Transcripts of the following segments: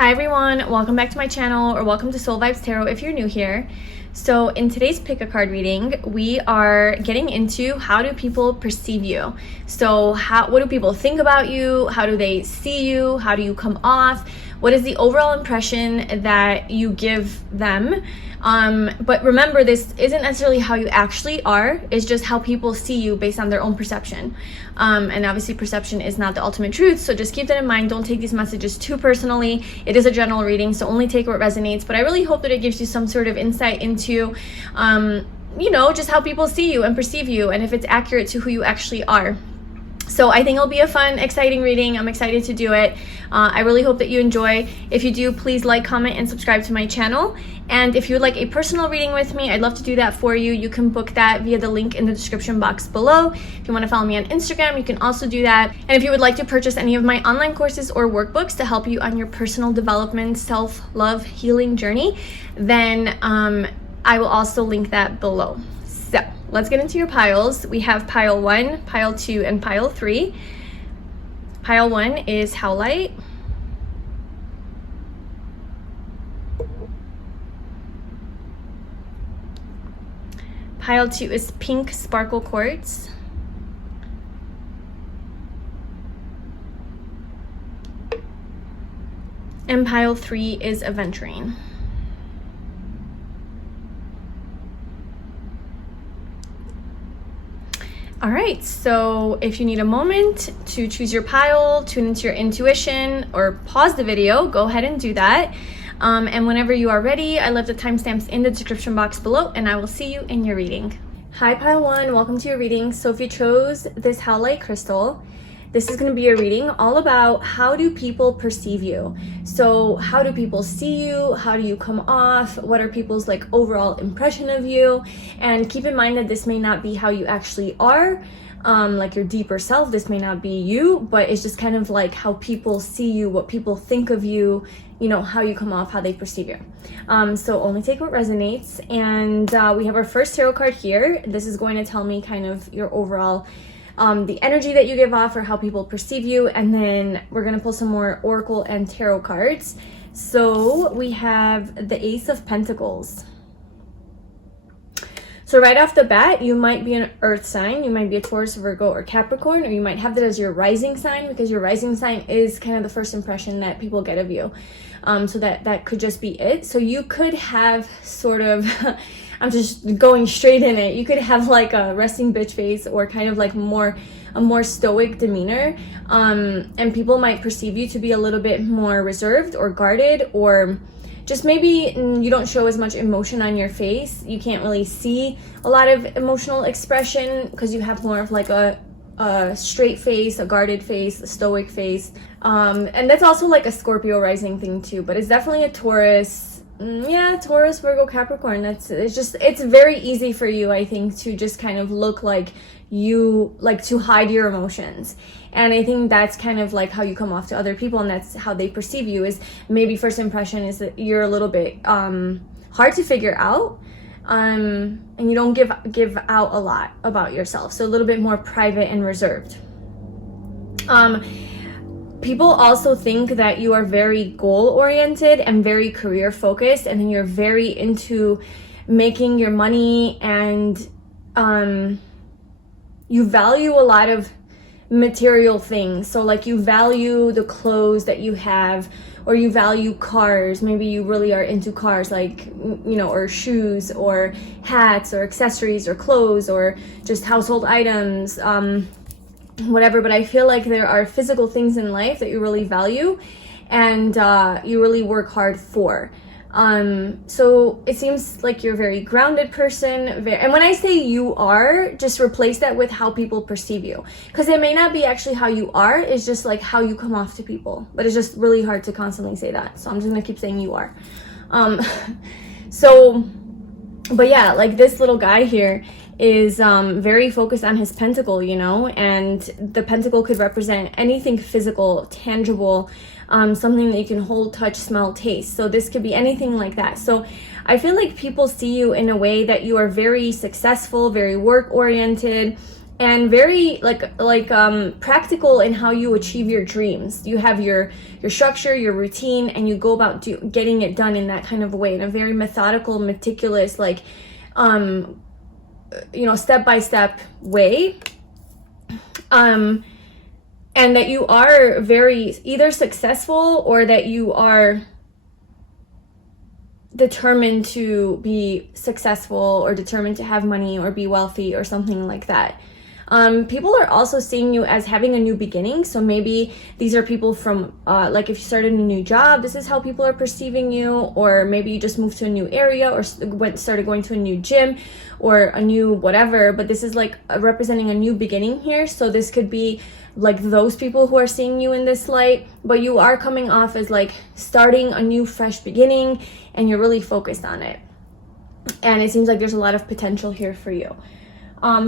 Hi everyone, welcome back to my channel, or welcome to Soul Vibes Tarot if you're new here. So in today's pick a card reading, we are getting into how do people perceive you. So what do people think about you? How do they see you? How do you come off? What is the overall impression that you give them? But remember, this isn't necessarily how you actually are. It's just how people see you based on their own perception. And obviously perception is not the ultimate truth, so just keep that in mind. Don't take these messages too personally. It is a general reading, so only take what resonates. But I really hope that it gives you some sort of insight into just how people see you and perceive you, and if it's accurate to who you actually are. So I think it'll be a fun, exciting reading. I'm excited to do it. I really hope that you enjoy. If you do, please like, comment, and subscribe to my channel. And if you would like a personal reading with me, I'd love to do that for you. You can book that via the link in the description box below. If you want to follow me on Instagram, you can also do that. And if you would like to purchase any of my online courses or workbooks to help you on your personal development, self-love, healing journey, then I will also link that below. So let's get into your piles. We have pile 1, pile 2, and pile 3. Pile 1 is howlite. Pile 2 is pink sparkle quartz. And pile 3 is aventurine. All right, so if you need a moment to choose your pile, tune into your intuition, or pause the video, go ahead and do that. And whenever you are ready, I left the timestamps in the description box below, and I will see you in your reading. Hi, pile 1, welcome to your reading. So if you chose this howlite crystal, this is going to be a reading all about how do people perceive you. So how do people see you? How do you come off? What are people's overall impression of you? And keep in mind that this may not be how you actually are, your deeper self. This may not be you, but it's just kind of like how people see you, what people think of you, how you come off, how they perceive you. So only take what resonates. And we have our first tarot card here. This is going to tell me kind of your overall the energy that you give off, or how people perceive you, and then we're going to pull some more oracle and tarot cards. So we have the Ace of Pentacles. So right off the bat, you might be an earth sign. You might be a Taurus, Virgo, or Capricorn, or you might have that as your rising sign, because your rising sign is kind of the first impression that people get of you. So that could just be it. So you could have sort of I'm just going straight in it. You could have a resting bitch face, or kind of a more stoic demeanor. And people might perceive you to be a little bit more reserved or guarded, or just maybe you don't show as much emotion on your face. You can't really see a lot of emotional expression because you have more of a straight face, a guarded face, a stoic face. And that's also a Scorpio rising thing too, but it's definitely a Taurus. Yeah, Taurus, Virgo, Capricorn. It's very easy for you, I think, to just kind of look like you like to hide your emotions. And I think that's kind of how you come off to other people, and that's how they perceive you. Is maybe first impression is that you're a little bit hard to figure out, and you don't give out a lot about yourself, so a little bit more private and reserved. People also think that you are very goal-oriented and very career-focused, and then you're very into making your money, and you value a lot of material things. So you value the clothes that you have, or you value cars. Maybe you really are into cars, or shoes, or hats, or accessories, or clothes, or just household items. Whatever, but I feel like there are physical things in life that you really value, and you really work hard for. So it seems like you're a very grounded person, and when I say you are, just replace that with how people perceive you, because it may not be actually how you are, it's just how you come off to people, but it's just really hard to constantly say that, so I'm just gonna keep saying you are. But yeah, this little guy here is very focused on his pentacle, and the pentacle could represent anything physical, tangible, something that you can hold, touch, smell, taste. So this could be anything like that. So I feel like people see you in a way that you are very successful, very work-oriented, and very practical in how you achieve your dreams. You have your structure, your routine, and you go about getting it done in that kind of a way, in a very methodical, meticulous, like step-by-step way. And that you are very either successful, or that you are determined to be successful, or determined to have money, or be wealthy, or something like that. People are also seeing you as having a new beginning. So maybe these are people from, if you started a new job, this is how people are perceiving you. Or maybe you just moved to a new area, or started going to a new gym, or a new whatever. But this is like representing a new beginning here. So this could be like those people who are seeing you in this light. But you are coming off as like starting a new, fresh beginning, and you're really focused on it. And it seems like there's a lot of potential here for you.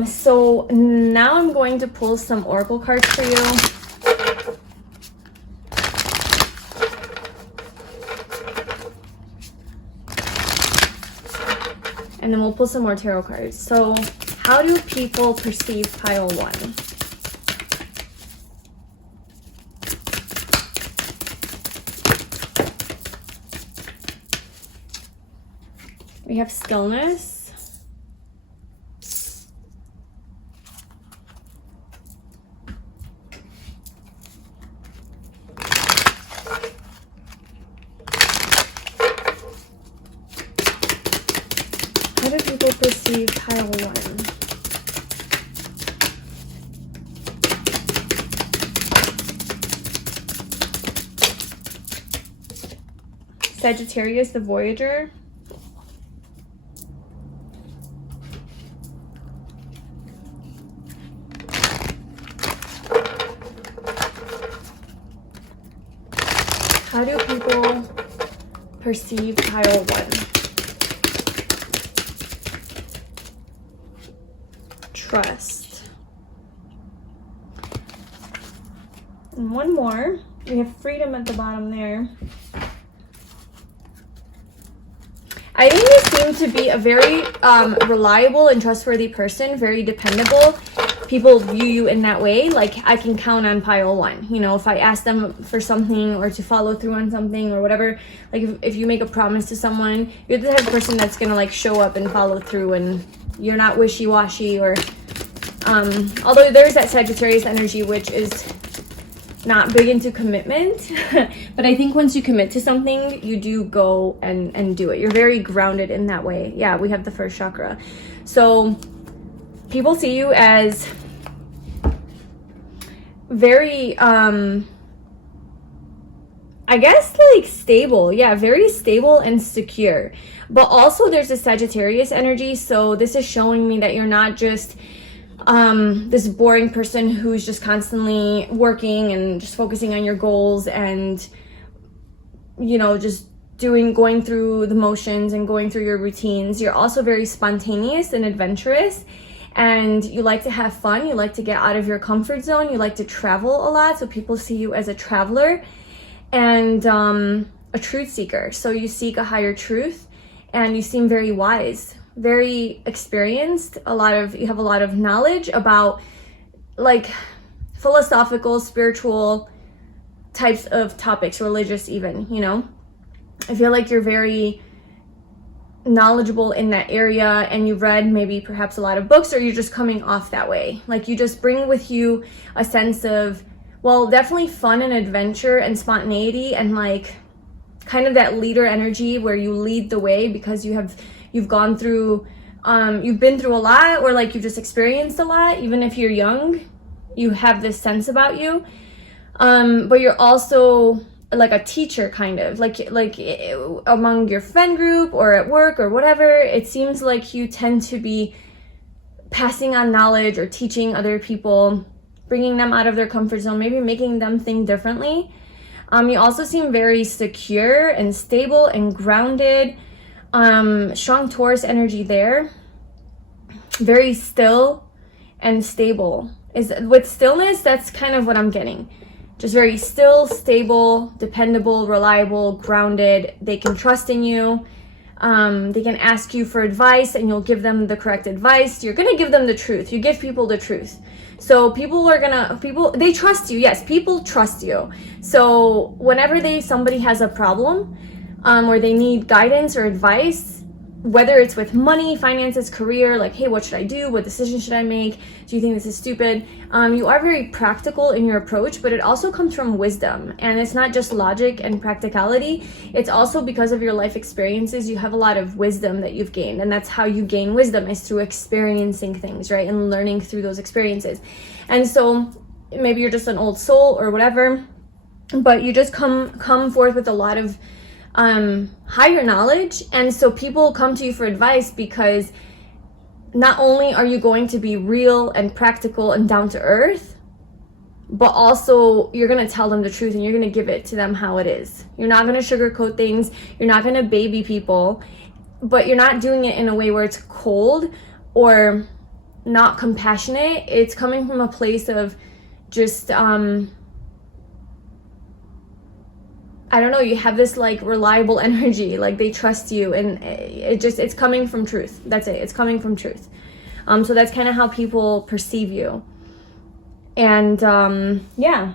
So now I'm going to pull some oracle cards for you. And then we'll pull some more tarot cards. So how do people perceive pile 1? We have stillness. How do people perceive pile 1? Sagittarius, the Voyager. How do people perceive pile 1? Trust. And one more. We have freedom at the bottom there. I think you seem to be a very reliable and trustworthy person, very dependable. People view you in that way, like I can count on pile 1. You know, if I ask them for something, or to follow through on something, or whatever, like if you make a promise to someone, you're the type of person that's gonna like show up and follow through, and you're not wishy-washy. Or although there's that Sagittarius energy, which is not big into commitment, but I think once you commit to something, you do go and do it. You're very grounded in that way. Yeah, we have the first chakra. So people see you as very I guess like stable. Yeah, very stable and secure. But also there's a Sagittarius energy, so this is showing me that you're not just this boring person who's just constantly working and just focusing on your goals, and you know, just going through the motions and going through your routines. You're also very spontaneous and adventurous, and you like to have fun. You like to get out of your comfort zone. You like to travel a lot, so people see you as a traveler, and a truth seeker. So you seek a higher truth, and you seem very wise, very experienced. You have a lot of knowledge about like philosophical, spiritual types of topics, religious even, you know. I feel like you're very knowledgeable in that area, and you've read maybe perhaps a lot of books, or you're just coming off that way. Like you just bring with you a sense of, well, definitely fun and adventure and spontaneity, and like kind of that leader energy where you lead the way because you've gone through, you've been through a lot, or like you've just experienced a lot. Even if you're young, you have this sense about you. But you're also like a teacher, kind of like among your friend group or at work or whatever. It seems like you tend to be passing on knowledge or teaching other people, bringing them out of their comfort zone, maybe making them think differently. You also seem very secure and stable and grounded. Strong Taurus energy there. Very still and stable. With stillness, that's kind of what I'm getting. Just very still, stable, dependable, reliable, grounded. They can trust in you. They can ask you for advice and you'll give them the correct advice. You're gonna give them the truth. You give people the truth. So they trust you. Yes, people trust you. So whenever somebody has a problem, or they need guidance or advice, whether it's with money, finances, career, like, hey, what should I do? What decision should I make? Do you think this is stupid? You are very practical in your approach, but it also comes from wisdom. And it's not just logic and practicality. It's also because of your life experiences. You have a lot of wisdom that you've gained. And that's how you gain wisdom, is through experiencing things, right? And learning through those experiences. And so maybe you're just an old soul or whatever, but you just come forth with a lot of higher knowledge. And so people come to you for advice because not only are you going to be real and practical and down to earth, but also you're going to tell them the truth and you're going to give it to them how it is. You're not going to sugarcoat things. You're not going to baby people, but you're not doing it in a way where it's cold or not compassionate. It's coming from a place of just, I don't know, you have this like reliable energy, like they trust you, and it's coming from truth. That's it. It's coming from truth. So that's kind of how people perceive you. And yeah,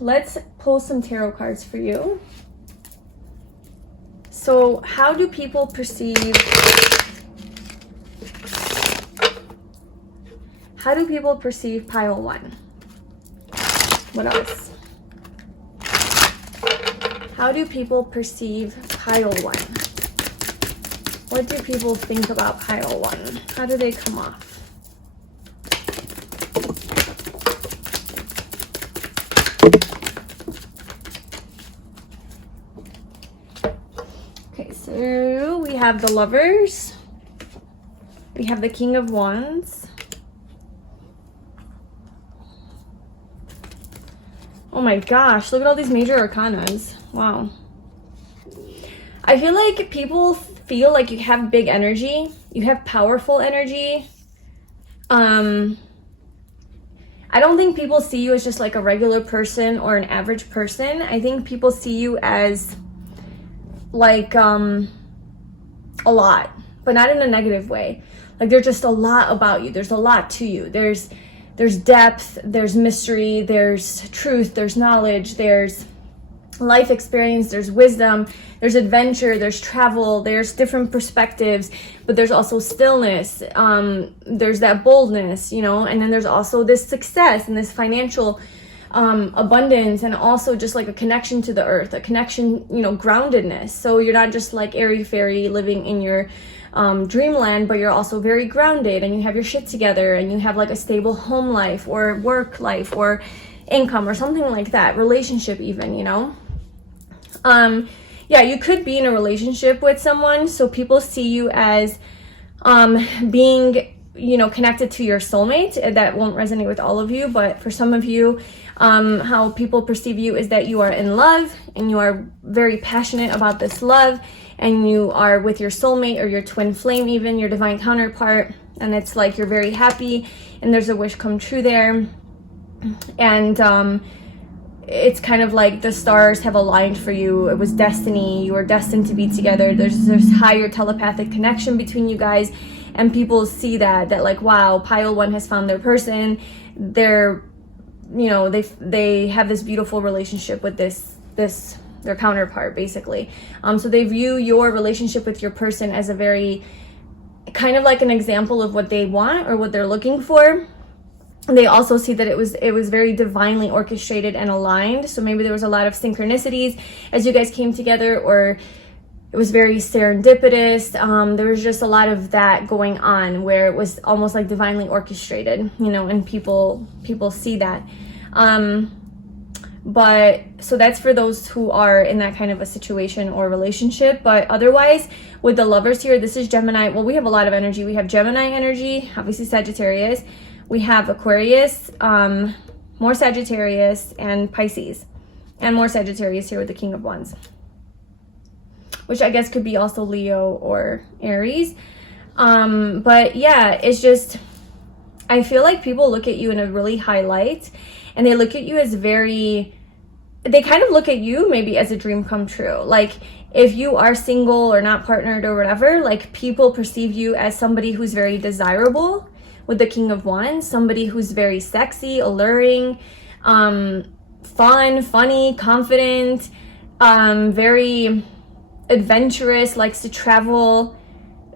let's pull some tarot cards for you. So how do people perceive pile one? What else? How do people perceive pile one? What do people think about pile one? How do they come off? Okay, so we have the Lovers. We have the King of Wands. Oh my gosh, look at all these major arcanas. Wow. I feel like people feel like you have big energy. You have powerful energy. I don't think people see you as just like a regular person or an average person. I think people see you as like a lot, but not in a negative way. Like there's just a lot about you. There's a lot to you. There's depth, there's mystery, there's truth, there's knowledge, there's life experience, there's wisdom, there's adventure, there's travel, there's different perspectives, but there's also stillness, there's that boldness, you know, and then there's also this success and this financial abundance, and also just like a connection to the earth, a connection, you know, groundedness. So you're not just like airy fairy living in your dreamland, but you're also very grounded and you have your shit together and you have like a stable home life or work life or income or something like that, relationship even, you know. Yeah, you could be in a relationship with someone, so people see you as being, you know, connected to your soulmate. That won't resonate with all of you, but for some of you, how people perceive you is that you are in love and you are very passionate about this love, and you are with your soulmate or your twin flame, even your divine counterpart, and it's like you're very happy and there's a wish come true there. And it's kind of like the stars have aligned for you. It was destiny. You were destined to be together. There's higher telepathic connection between you guys, and people see that like, wow, pile one has found their person. They're, you know, they have this beautiful relationship with their counterpart, basically. So they view your relationship with your person as a very kind of like an example of what they want or what they're looking for. They also see that it was very divinely orchestrated and aligned. So maybe there was a lot of synchronicities as you guys came together, or it was very serendipitous. There was just a lot of that going on where it was almost like divinely orchestrated, you know, and people see that. But so that's for those who are in that kind of a situation or relationship. But otherwise, with the Lovers here, this is Gemini. Well, we have a lot of energy. We have Gemini energy, obviously Sagittarius. We have Aquarius, more Sagittarius, and Pisces. And more Sagittarius here with the King of Wands, which I guess could be also Leo or Aries. But yeah, it's just, I feel like people look at you in a really high light, and they look at you as very they kind of look at you maybe as a dream come true. Like if you are single or not partnered or whatever, like people perceive you as somebody who's very desirable with the King of Wands, somebody who's very sexy, alluring, fun, funny, confident, very adventurous, likes to travel,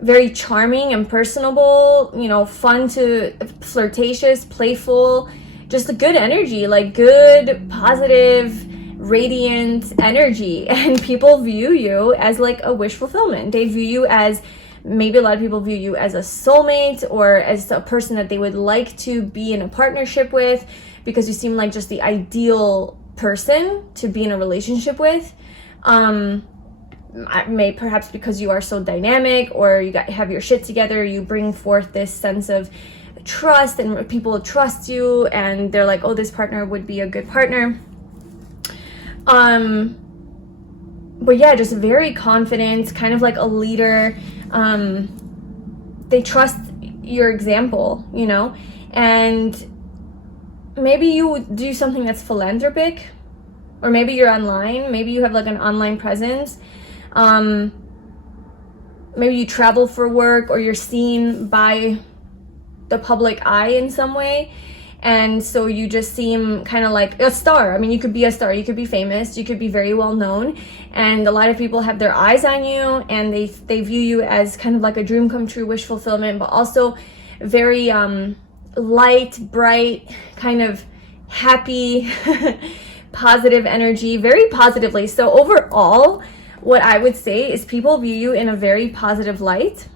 very charming and personable, you know, fun to flirtatious, playful, just a good energy, like good, positive, radiant energy. And people view you as like a wish fulfillment. They view you as, maybe a lot of people view you as a soulmate or as a person that they would like to be in a partnership with, because you seem like just the ideal person to be in a relationship with. Perhaps because you are so dynamic, or you have your shit together, you bring forth this sense of trust and people trust you and they're like, oh, this partner would be a good partner. But yeah, just very confident, kind of like a leader. They trust your example, you know, and maybe you do something that's philanthropic, or maybe you're online, maybe you have like an online presence. Maybe you travel for work, or you're seen by the public eye in some way, and so you just seem kind of like a star. I mean, you could be a star, you could be famous, you could be very well known, and a lot of people have their eyes on you, and they view you as kind of like a dream come true, wish fulfillment, but also very light, bright, kind of happy, positive energy, very positively. So overall, what I would say is people view you in a very positive light.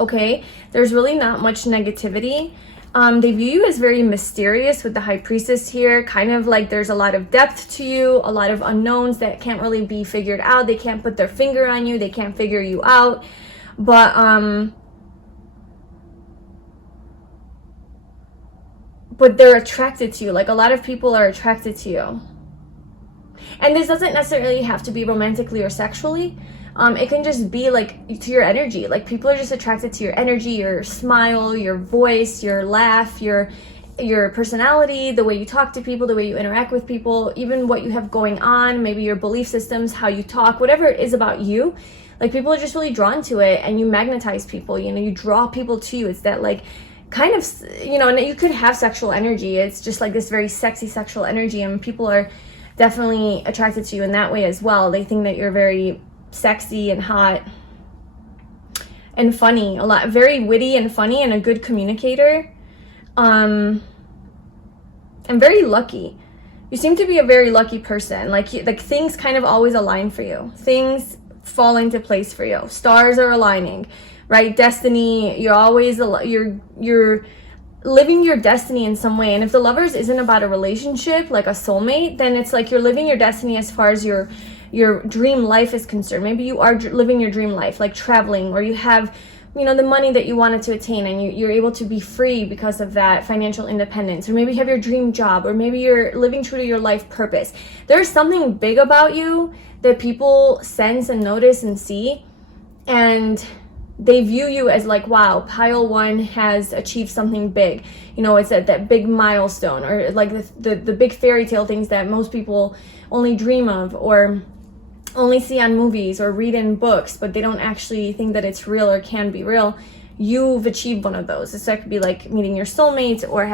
Okay, there's really not much negativity. They view you as very mysterious with the High Priestess here, kind of like there's a lot of depth to you, a lot of unknowns that can't really be figured out. They can't put their finger on you, they can't figure you out, but they're attracted to you. Like a lot of people are attracted to you. And this doesn't necessarily have to be romantically or sexually. It can just be like to your energy. Like people are just attracted to your energy, your smile, your voice, your laugh, your personality, the way you talk to people, the way you interact with people, even what you have going on, maybe your belief systems, how you talk, whatever it is about you. Like people are just really drawn to it, and you magnetize people, you know, you draw people to you. It's that like kind of, you know, and you could have sexual energy. It's just like this very sexy sexual energy, and people are definitely attracted to you in that way as well. They think that you're very sexy and hot and funny, a lot, very witty and funny, and a good communicator, and very lucky. You seem to be a very lucky person. Like things kind of always align for you. Things fall into place for you. Stars are aligning, right? Destiny. You're always you're living your destiny in some way. And if the Lovers isn't about a relationship, like a soulmate, then it's like you're living your destiny as far as your dream life is concerned. Maybe you are living your dream life, like traveling, or you have, you know, the money that you wanted to attain, and you're able to be free because of that, financial independence. Or maybe you have your dream job, or maybe you're living true to your life purpose. There's something big about you that people sense and notice and see, and they view you as like, wow, pile one has achieved something big. You know, it's that big milestone, or like the big fairy tale things that most people only dream of, or only see on movies or read in books, but they don't actually think that it's real or can be real. You've achieved one of those. So that could be like meeting your soulmate, or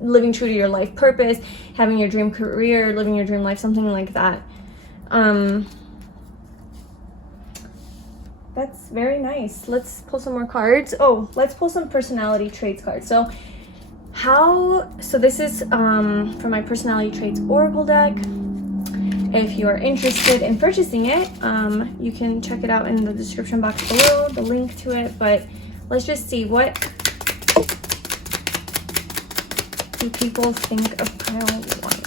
living true to your life purpose, having your dream career, living your dream life, something like that. That's very nice. Let's pull some more cards. Oh, let's pull some personality traits cards. So this is for my personality traits oracle deck. If you are interested in purchasing it, you can check it out in the description box below, the link to it. But let's just see, what do people think of pile one?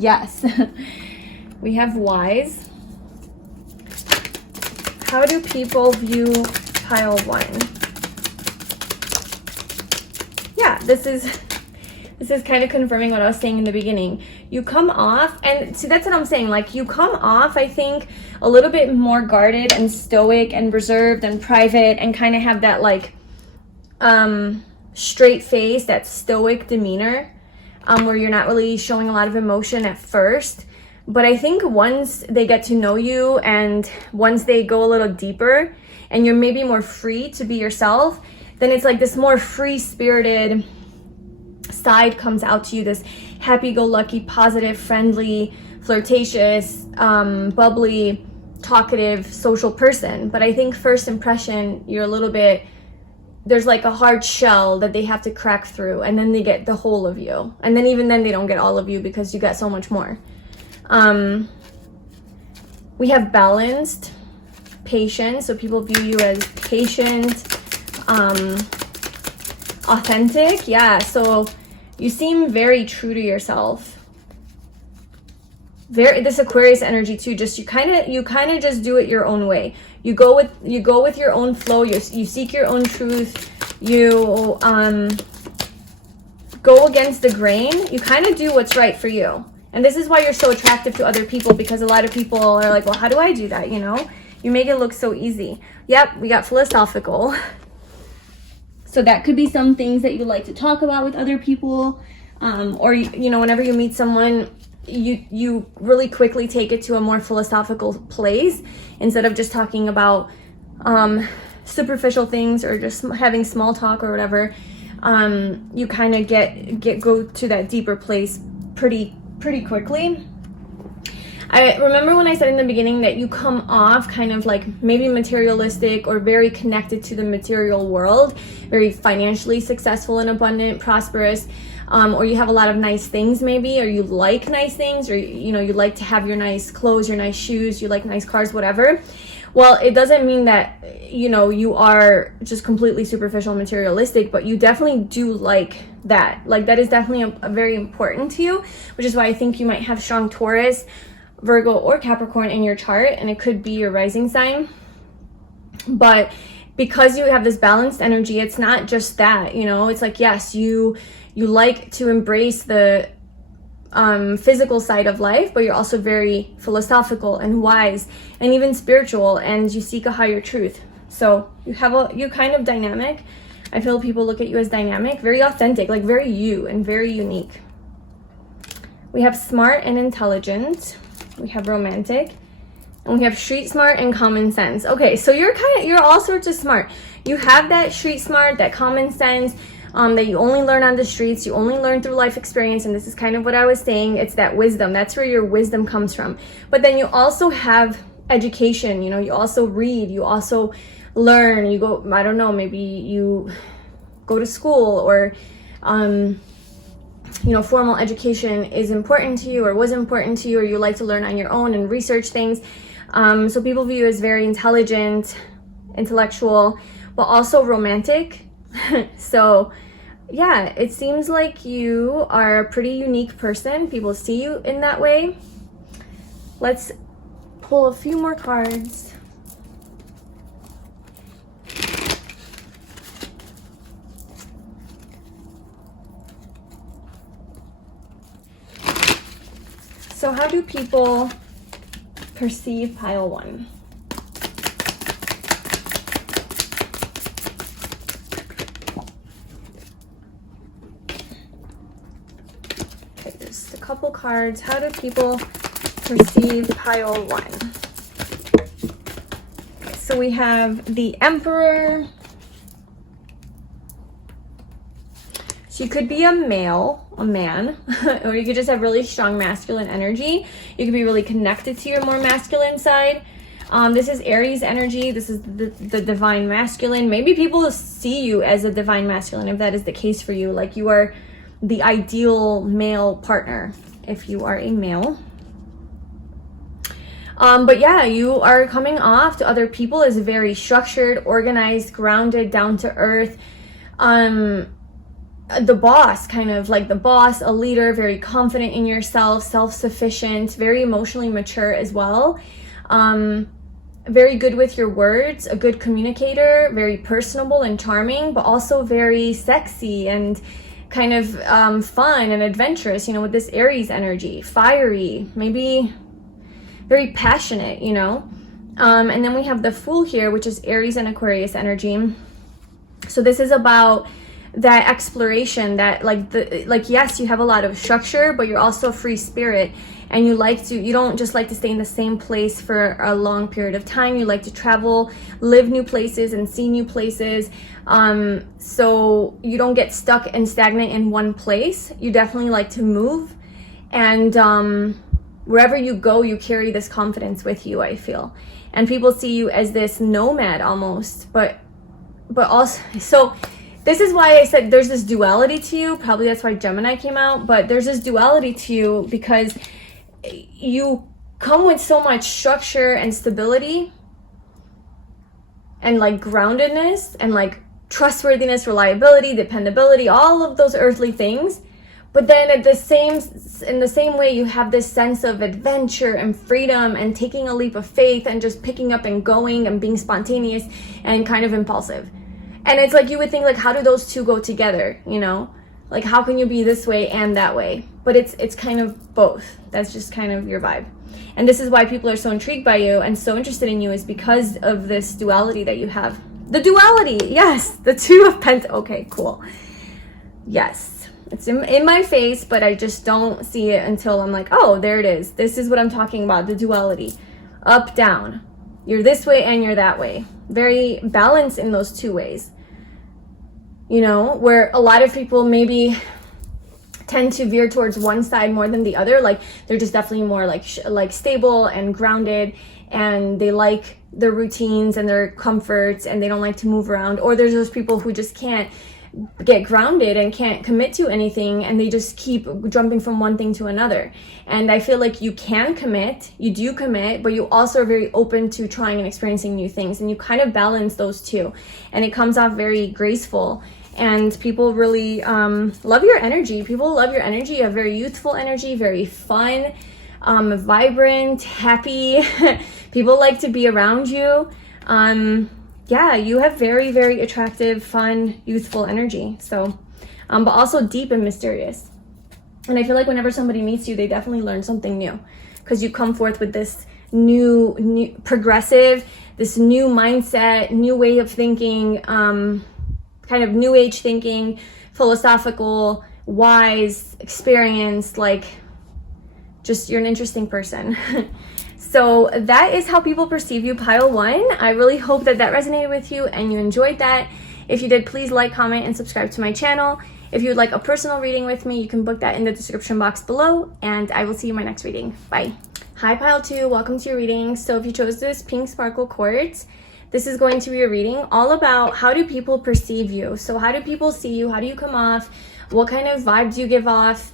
Yes. We have wise. How do people view pile one? Yeah, this is kind of confirming what I was saying in the beginning. You come off, and see, that's what I'm saying. Like, you come off, I think, a little bit more guarded and stoic and reserved and private, and kind of have that like straight face, that stoic demeanor, where you're not really showing a lot of emotion at first. But I think once they get to know you and once they go a little deeper and you're maybe more free to be yourself, then it's like this more free-spirited side comes out to you, this happy-go-lucky, positive, friendly, flirtatious, bubbly, talkative, social person. But I think first impression, you're a little bit, there's like a hard shell that they have to crack through, and then they get the whole of you. And then even then they don't get all of you because you get so much more. We have balanced, patient, so people view you as patient, authentic. Yeah, so you seem very true to yourself. This Aquarius energy too, just you kind of just do it your own way. You go with your own flow. You seek your own truth. You go against the grain. You kind of do what's right for you. And this is why you're so attractive to other people, because a lot of people are like, well, how do I do that? You know, you make it look so easy. Yep, we got philosophical. So that could be some things that you like to talk about with other people, or you know, whenever you meet someone, you really quickly take it to a more philosophical place instead of just talking about superficial things or just having small talk or whatever. You kind of go to that deeper place pretty quickly. I remember when I said in the beginning that you come off kind of like maybe materialistic or very connected to the material world, very financially successful and abundant, prosperous, or you have a lot of nice things maybe, or you like nice things, or you know, you like to have your nice clothes, your nice shoes, you like nice cars, whatever. Well, it doesn't mean that, you know, you are just completely superficial and materialistic, but you definitely do like that. Like that is definitely a very important to you, which is why I think you might have strong Taurus, Virgo, or Capricorn in your chart, and it could be your rising sign. But because you have this balanced energy, it's not just that, you know, it's like, yes, you like to embrace the physical side of life, but you're also very philosophical and wise and even spiritual, and you seek a higher truth. So you're kind of dynamic. I feel people look at you as dynamic, very authentic, like very you and very unique. We have smart and intelligent. We have romantic, and we have street smart and common sense. Okay, so you're all sorts of smart. You have that street smart, that common sense, that you only learn on the streets, you only learn through life experience, and this is kind of what I was saying, it's that wisdom. That's where your wisdom comes from. But then you also have education, you know, you also read, you also learn, you go, I don't know, maybe you go to school, or you know, formal education is important to you or was important to you, or you like to learn on your own and research things. So people view you as very intelligent, intellectual, but also romantic. So yeah, it seems like you are a pretty unique person. People see you in that way. Let's pull a few more cards. So how do people perceive pile one? Okay, just a couple cards. How do people perceive pile one? Okay, so we have the Emperor. So you could be a man, or you could just have really strong masculine energy. You could be really connected to your more masculine side. This is Aries energy. This is the divine masculine. Maybe people see you as a divine masculine, if that is the case for you. Like you are the ideal male partner if you are a male. But yeah, you are coming off to other people as very structured, organized, grounded, down to earth. The boss, kind of like the boss, a leader, very confident in yourself, self-sufficient, very emotionally mature as well. Very good with your words, a good communicator, very personable and charming, but also very sexy and kind of fun and adventurous, you know, with this Aries energy, fiery, maybe very passionate, you know. And then we have the Fool here, which is Aries and Aquarius energy. So this is about that exploration, that like yes, you have a lot of structure, but you're also a free spirit, and you don't just like to stay in the same place for a long period of time. You like to travel, live new places, and see new places. So you don't get stuck and stagnant in one place. You definitely like to move, and wherever you go, you carry this confidence with you, I feel. And people see you as this nomad almost, but also, so this is why I said there's this duality to you. Probably that's why Gemini came out, but there's this duality to you because you come with so much structure and stability and like groundedness and like trustworthiness, reliability, dependability, all of those earthly things. But then in the same way, you have this sense of adventure and freedom and taking a leap of faith and just picking up and going and being spontaneous and kind of impulsive. And it's like, you would think, like, how do those two go together, you know? Like, how can you be this way and that way? But it's kind of both. That's just kind of your vibe. And this is why people are so intrigued by you and so interested in you, is because of this duality that you have. The duality, yes, the Two of Pentacles. Okay, cool. Yes, it's in my face, but I just don't see it until I'm like, oh, there it is. This is what I'm talking about, the duality. Up, down. You're this way and you're that way. Very balanced in those two ways. You know, where a lot of people maybe tend to veer towards one side more than the other. Like, they're just definitely more like stable and grounded, and they like their routines and their comforts, and they don't like to move around. Or there's those people who just can't get grounded and can't commit to anything, and they just keep jumping from one thing to another. And I feel like you can commit, you do commit, but you also are very open to trying and experiencing new things, and you kind of balance those two, and it comes off very graceful. And people really love your energy. People love your energy. You have very youthful energy, very fun, vibrant, happy. People like to be around you. Yeah, you have very, very attractive, fun, youthful energy. So, but also deep and mysterious. And I feel like whenever somebody meets you, they definitely learn something new, because you come forth with this new progressive, this new mindset, new way of thinking, kind of new age thinking, philosophical, wise, experienced, like, just, you're an interesting person. So that is how people perceive you, pile one. I really hope that resonated with you and you enjoyed that. If you did, please like, comment, and subscribe to my channel. If you would like a personal reading with me, you can book that in the description box below, and I will see you in my next reading. Bye. Hi, pile two, welcome to your reading. So if you chose this pink sparkle quartz, this is going to be a reading all about how do people perceive you. So how do people see you? How do you come off? What kind of vibe do you give off?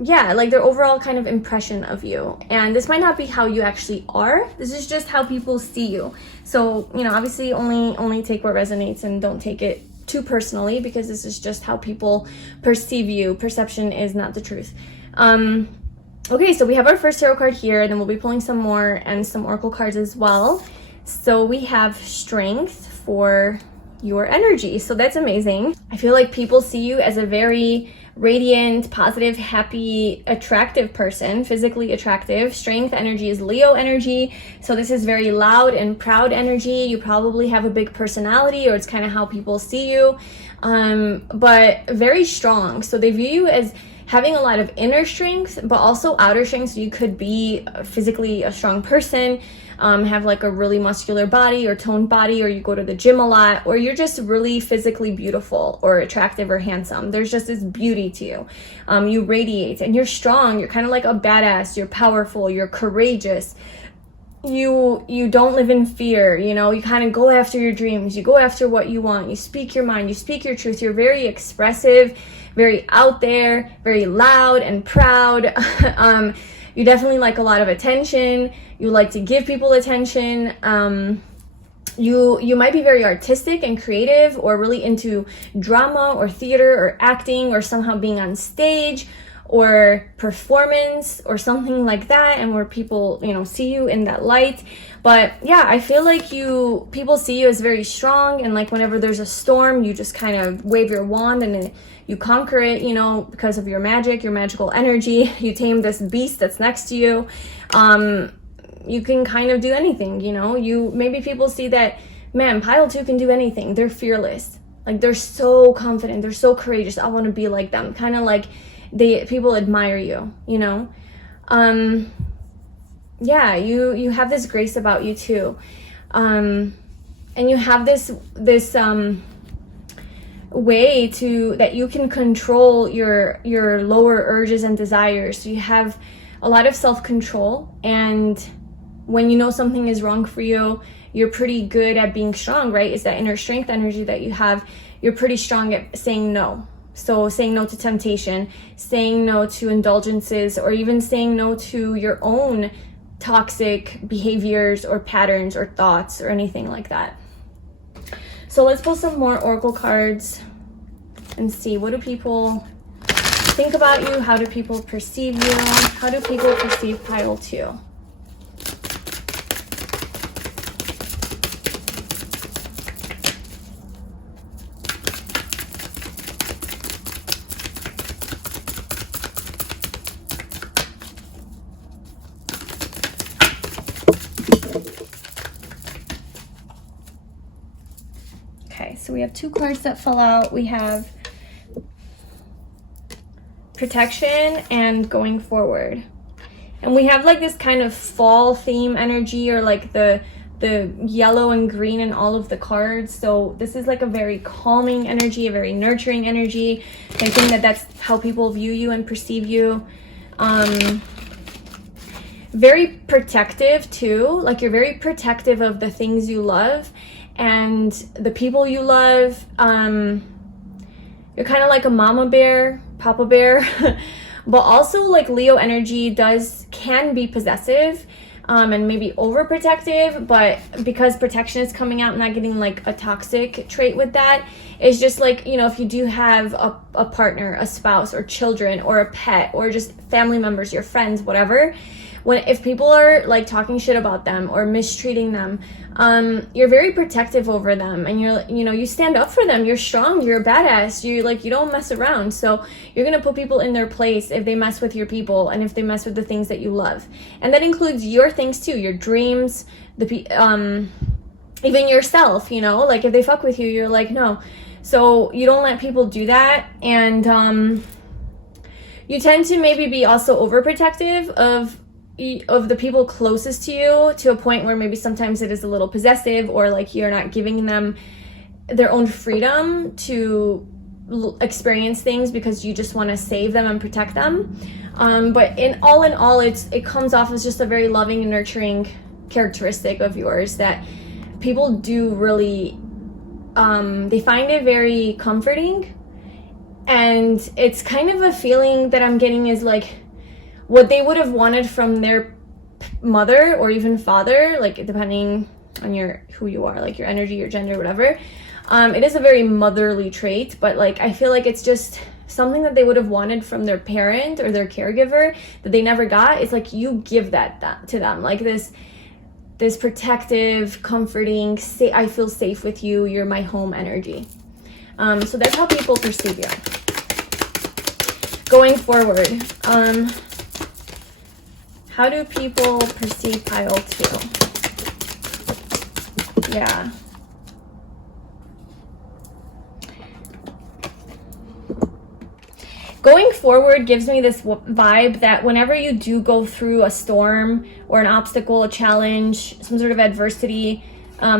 Yeah, like their overall kind of impression of you. And this might not be how you actually are. This is just how people see you. So, you know, obviously only take what resonates, and don't take it too personally, because this is just how people perceive you. Perception is not the truth. Okay, so we have our first tarot card here, and then we'll be pulling some more and some oracle cards as well. So we have strength for your energy. So that's amazing. I feel like people see you as a very radiant, positive, happy, attractive person, physically attractive. Strength energy is Leo energy. So this is very loud and proud energy. You probably have a big personality, or it's kind of how people see you, but very strong. So they view you as having a lot of inner strength, but also outer strength. So you could be physically a strong person, have like a really muscular body or toned body, or you go to the gym a lot, or you're just really physically beautiful or attractive or handsome. There's just this beauty to you. You radiate, and you're strong. You're kind of like a badass. You're powerful. You're courageous. You don't live in fear. You know, you kind of go after your dreams. You go after what you want. You speak your mind. You speak your truth. You're very expressive, very out there, very loud and proud. You definitely like a lot of attention. You like to give people attention. You might be very artistic and creative, or really into drama or theater or acting, or somehow being on stage or performance or something like that, and where people, you know, see you in that light. But yeah, I feel like people see you as very strong, and like whenever there's a storm, you just kind of wave your wand and you conquer it, you know, because of your magic, your magical energy. You tame this beast that's next to you. You can kind of do anything, you know. Maybe people see that, man, pile two can do anything. They're fearless. Like they're so confident, they're so courageous. I want to be like them. Kind of like people admire you, you know? Yeah, you have this grace about you too. And you have this way that you can control your lower urges and desires. So you have a lot of self-control, and when you know something is wrong for you, you're pretty good at being strong, right? It's that inner strength energy that you have. You're pretty strong at saying no. So saying no to temptation, saying no to indulgences, or even saying no to your own toxic behaviors or patterns or thoughts or anything like that. So let's pull some more oracle cards and see, what do people think about you? How do people perceive you? How do people perceive pile 2? Okay, so we have 2 cards that fell out. We have protection and going forward. And we have like this kind of fall theme energy, or like the yellow and green in all of the cards. So this is like a very calming energy, a very nurturing energy. I think that that's how people view you and perceive you. Very protective too. Like you're very protective of the things you love and the people you love. You're kind of like a mama bear, papa bear, but also like Leo energy can be possessive and maybe overprotective, but because protection is coming out, not getting like a toxic trait with that. It's just like, you know, if you do have a partner, a spouse, or children, or a pet, or just family members, your friends, whatever, if people are like talking shit about them or mistreating them, you're very protective over them, and you stand up for them. You're strong, you're a badass, you don't mess around. So you're gonna put people in their place if they mess with your people and if they mess with the things that you love. And that includes your things too, your dreams, even yourself, like if they fuck with you, you're like, no. So you don't let people do that. And you tend to maybe be also overprotective of the people closest to you, to a point where maybe sometimes it is a little possessive, or like you're not giving them their own freedom to experience things because you just want to save them and protect them. But in all, it comes off as just a very loving and nurturing characteristic of yours that people do really, they find it very comforting. And it's kind of a feeling that I'm getting is like what they would have wanted from their mother or even father, like depending on who you are, like your energy, your gender, whatever. It is a very motherly trait, but like I feel like it's just something that they would have wanted from their parent or their caregiver that they never got. It's like you give that to them, like this protective, comforting, I feel safe with you, you're my home energy. So that's how people perceive you. Going forward, how do people perceive pile 2? Yeah. Going forward gives me this vibe that whenever you do go through a storm or an obstacle, a challenge, some sort of adversity,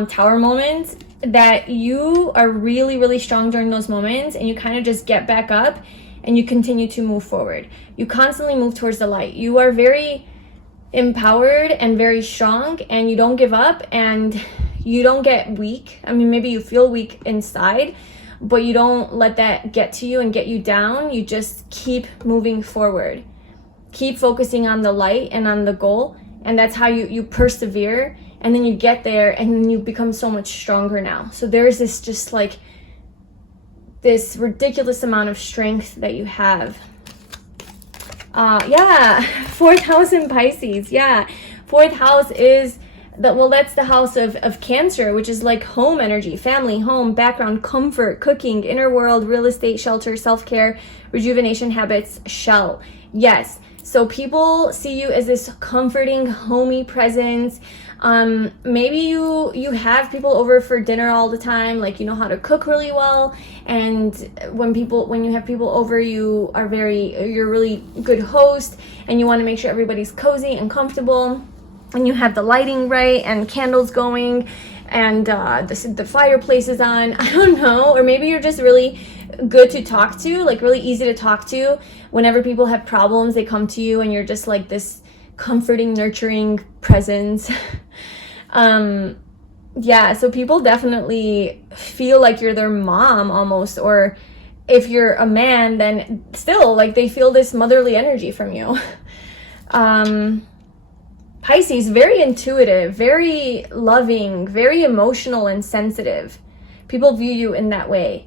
tower moment, that you are really, really strong during those moments, and you kind of just get back up and you continue to move forward. You constantly move towards the light. You are very empowered and very strong, and you don't give up and you don't get weak. I mean, maybe you feel weak inside, but you don't let that get to you and get you down. You just keep moving forward. Keep focusing on the light and on the goal, and that's how you persevere, and then you get there and then you become so much stronger now. So there's this just like this ridiculous amount of strength that you have. Yeah, 4th house in Pisces. Yeah, 4th house is that's the house of Cancer, which is like home energy, family, home, background, comfort, cooking, inner world, real estate, shelter, self-care, rejuvenation habits, shell. Yes. So people see you as this comforting, homey presence. Maybe you have people over for dinner all the time, like you know how to cook really well, and when you have people over, you're a really good host, and you want to make sure everybody's cozy and comfortable, and you have the lighting right and candles going, and the fireplace is on. I don't know, or maybe you're just really good to talk to, like really easy to talk to. Whenever people have problems, they come to you, and you're just like this comforting, nurturing presence. Yeah, so people definitely feel like you're their mom almost, or if you're a man, then still like they feel this motherly energy from you. Pisces, very intuitive, very loving, very emotional and sensitive. People view you in that way,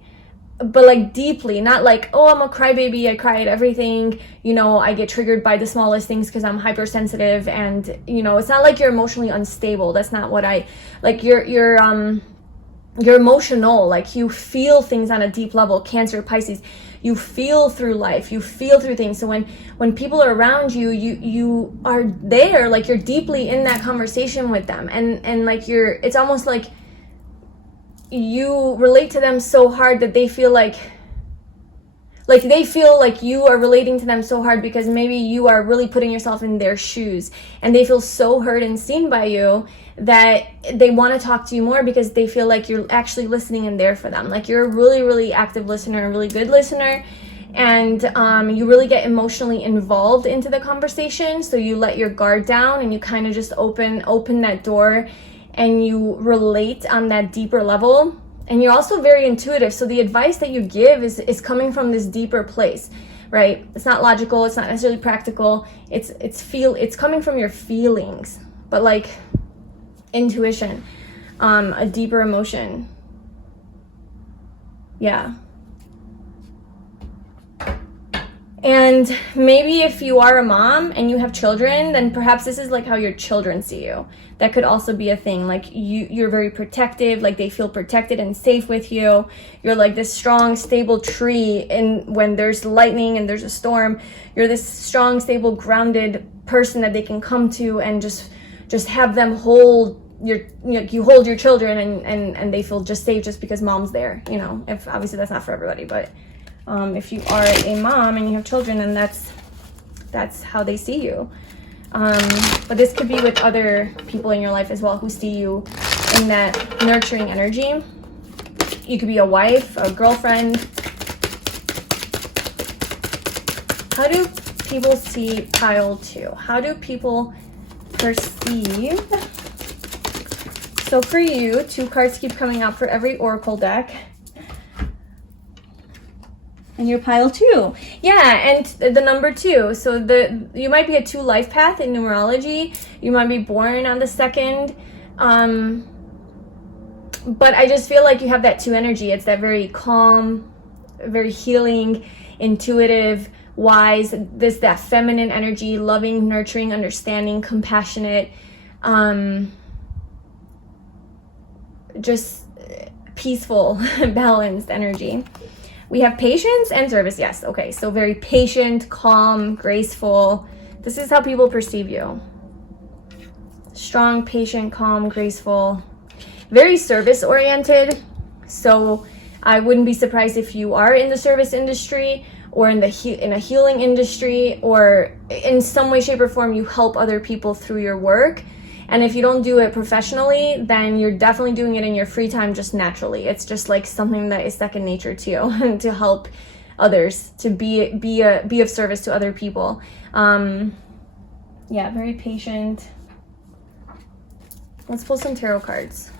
but like deeply, not like, oh, I'm a crybaby, I cry at everything, you know, I get triggered by the smallest things because I'm hypersensitive, and you know, it's not like you're emotionally unstable. That's not what I like. You're emotional, like you feel things on a deep level. Cancer, Pisces, you feel through life, you feel through things. So when people are around you, you are there, like you're deeply in that conversation with them, and like it's almost like you relate to them so hard that they feel like you are relating to them so hard because maybe you are really putting yourself in their shoes, and they feel so heard and seen by you that they want to talk to you more because they feel like you're actually listening and there for them. Like you're a really, really active listener, a really good listener, and you really get emotionally involved into the conversation. So you let your guard down and you kind of just open that door, and you relate on that deeper level. And you're also very intuitive, so the advice that you give is coming from this deeper place, right? It's not logical, it's not necessarily practical, it's coming from your feelings, but like intuition, a deeper emotion. Yeah. And maybe if you are a mom and you have children, then perhaps this is like how your children see you. That could also be a thing. Like you're very protective, like they feel protected and safe with you. You're like this strong, stable tree, and when there's lightning and there's a storm, you're this strong, stable, grounded person that they can come to and just have them hold you hold your children, and they feel just safe just because mom's there, you know. If obviously that's not for everybody, but if you are a mom and you have children, then that's how they see you. But this could be with other people in your life as well who see you in that nurturing energy. You could be a wife, a girlfriend. How do people see pile 2? How do people perceive? So for you, 2 cards keep coming out for every oracle deck. And your pile 2. Yeah, and the number 2. So you might be a 2 life path in numerology. You might be born on the 2nd. But I just feel like you have that 2 energy. It's that very calm, very healing, intuitive, wise, that feminine energy, loving, nurturing, understanding, compassionate, just peaceful, balanced energy. We have patience and service. Yes. Okay. So very patient, calm, graceful. This is how people perceive you. Strong, patient, calm, graceful, very service oriented. So I wouldn't be surprised if you are in the service industry or in a healing industry, or in some way, shape, or form you help other people through your work. And if you don't do it professionally, then you're definitely doing it in your free time, just naturally. It's just like something that is second nature to you, to help others, to be of service to other people. Yeah, very patient. Let's pull some tarot cards.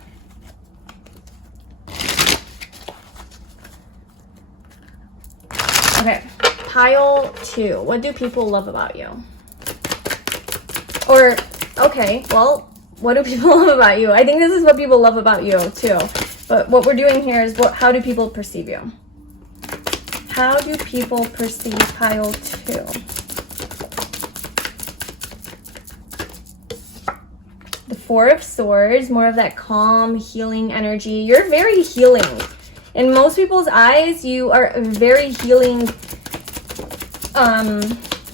Okay, pile 2. What do people love about you? Or, okay, well, what do people love about you? I think this is what people love about you too. But what we're doing here is how do people perceive you? How do people perceive pile 2? The 4 of Swords, more of that calm, healing energy. You're very healing. In most people's eyes, you are a very healing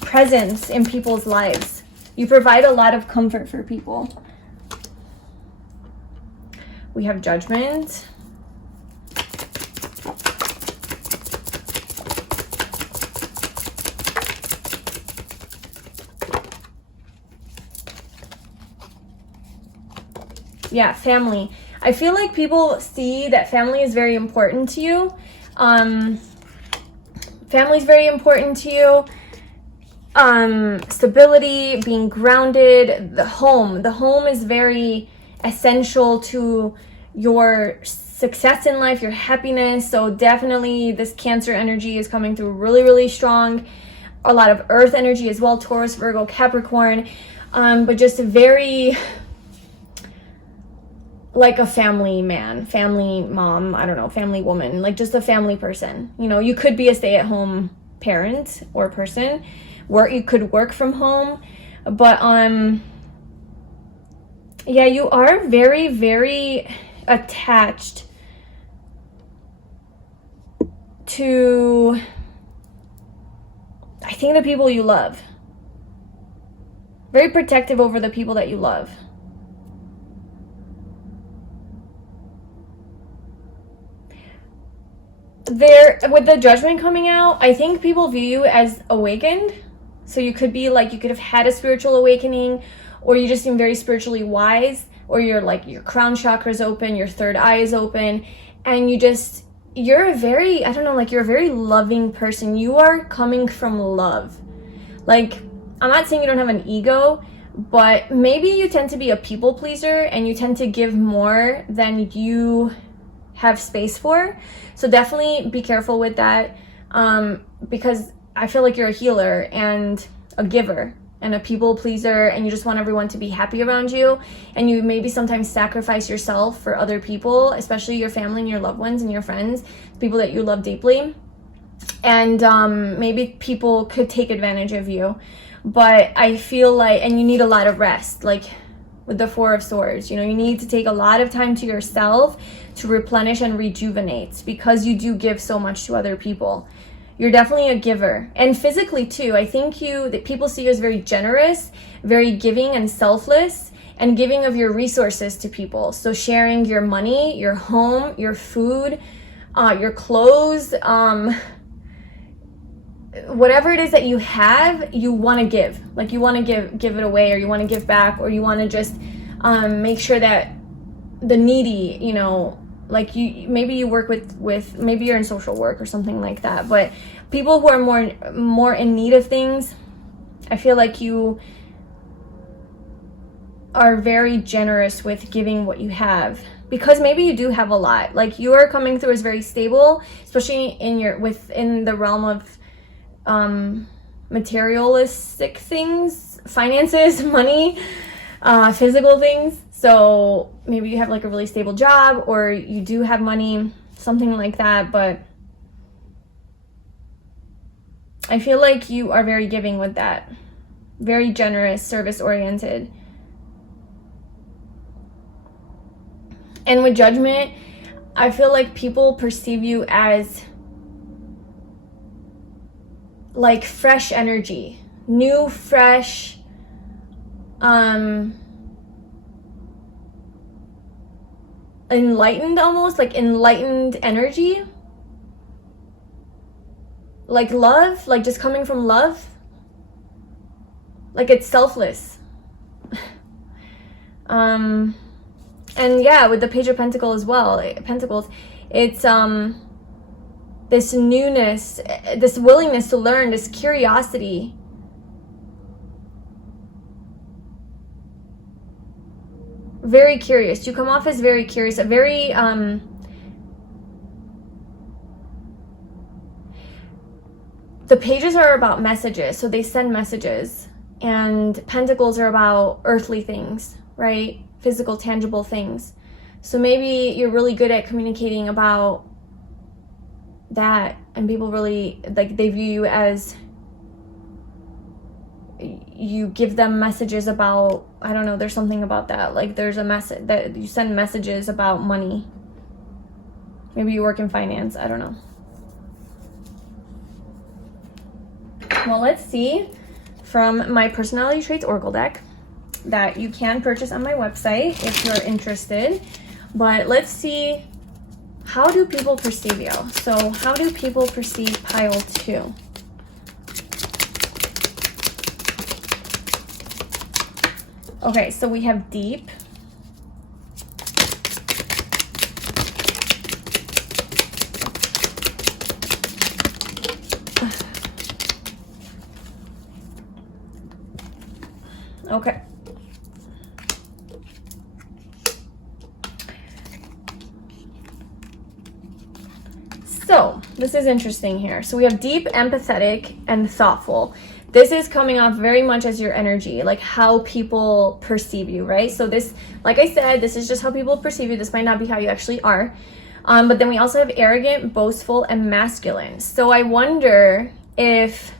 presence in people's lives. You provide a lot of comfort for people. We have Judgment. Yeah, family. I feel like people see that family is very important to you. Family is very important to you. Stability, being grounded, the home. The home is very essential to your success in life, your happiness. So definitely this Cancer energy is coming through really, really strong. A lot of earth energy as well, Taurus, Virgo, Capricorn. But just a very, like a family man, family mom, I don't know, family woman, like just a family person. You know, you could be a stay-at-home parent or person, where you could work from home, but yeah, you are very, very attached to, I think, the people you love. Very protective over the people that you love. There, with the Judgment coming out, I think people view you as awakened. So you could be like, you could have had a spiritual awakening, or you just seem very spiritually wise, or you're like, your crown chakra is open, your third eye is open, and you're a very, I don't know, like you're a very loving person. You are coming from love. Like, I'm not saying you don't have an ego, but maybe you tend to be a people pleaser and you tend to give more than you have space for. So definitely be careful with that, because I feel like you're a healer and a giver and a people pleaser, and you just want everyone to be happy around you, and you maybe sometimes sacrifice yourself for other people, especially your family and your loved ones and your friends, people that you love deeply. And maybe people could take advantage of you, but I feel like, and you need a lot of rest, like with the Four of Swords, you know, you need to take a lot of time to yourself to replenish and rejuvenate, because you do give so much to other people. You're definitely a giver. And physically too, I think that people see you as very generous, very giving and selfless, and giving of your resources to people. So sharing your money, your home, your food, your clothes, whatever it is that you have, you want to give. Like you want to give it away, or you want to give back, or you want to just make sure that the needy, you know, like maybe you work with maybe you're in social work or something like that, but people who are more in need of things, I feel like you are very generous with giving what you have, because maybe you do have a lot. Like you are coming through as very stable, especially within the realm of materialistic things, finances, money, physical things. So maybe you have like a really stable job, or you do have money, something like that. But I feel like you are very giving with that. Very generous, service-oriented. And with Judgment, I feel like people perceive you as like fresh energy, new, fresh, enlightened, almost like enlightened energy, like love, like just coming from love, like it's selfless. And yeah, with the Page of Pentacles as well, it's this newness, this willingness to learn, this curiosity. Very curious. You come off as very curious, a very the pages are about messages, so they send messages, and pentacles are about earthly things, right? Physical, tangible things. So maybe you're really good at communicating about that, and people really, like, they view you as, you give them messages about, I don't know, there's something about that, like there's a message that you send messages about money. Maybe you work in finance, I don't know. Well, let's see from my personality traits oracle deck that you can purchase on my website if you're interested. But let's see, how do people perceive you? So how do people perceive pile 2? Okay, so we have deep. Okay. So this is interesting here. So we have deep, empathetic, and thoughtful. This is coming off very much as your energy, like how people perceive you, right? So this, like I said, this is just how people perceive you. This might not be how you actually are. But then we also have arrogant, boastful, and masculine. So I wonder if,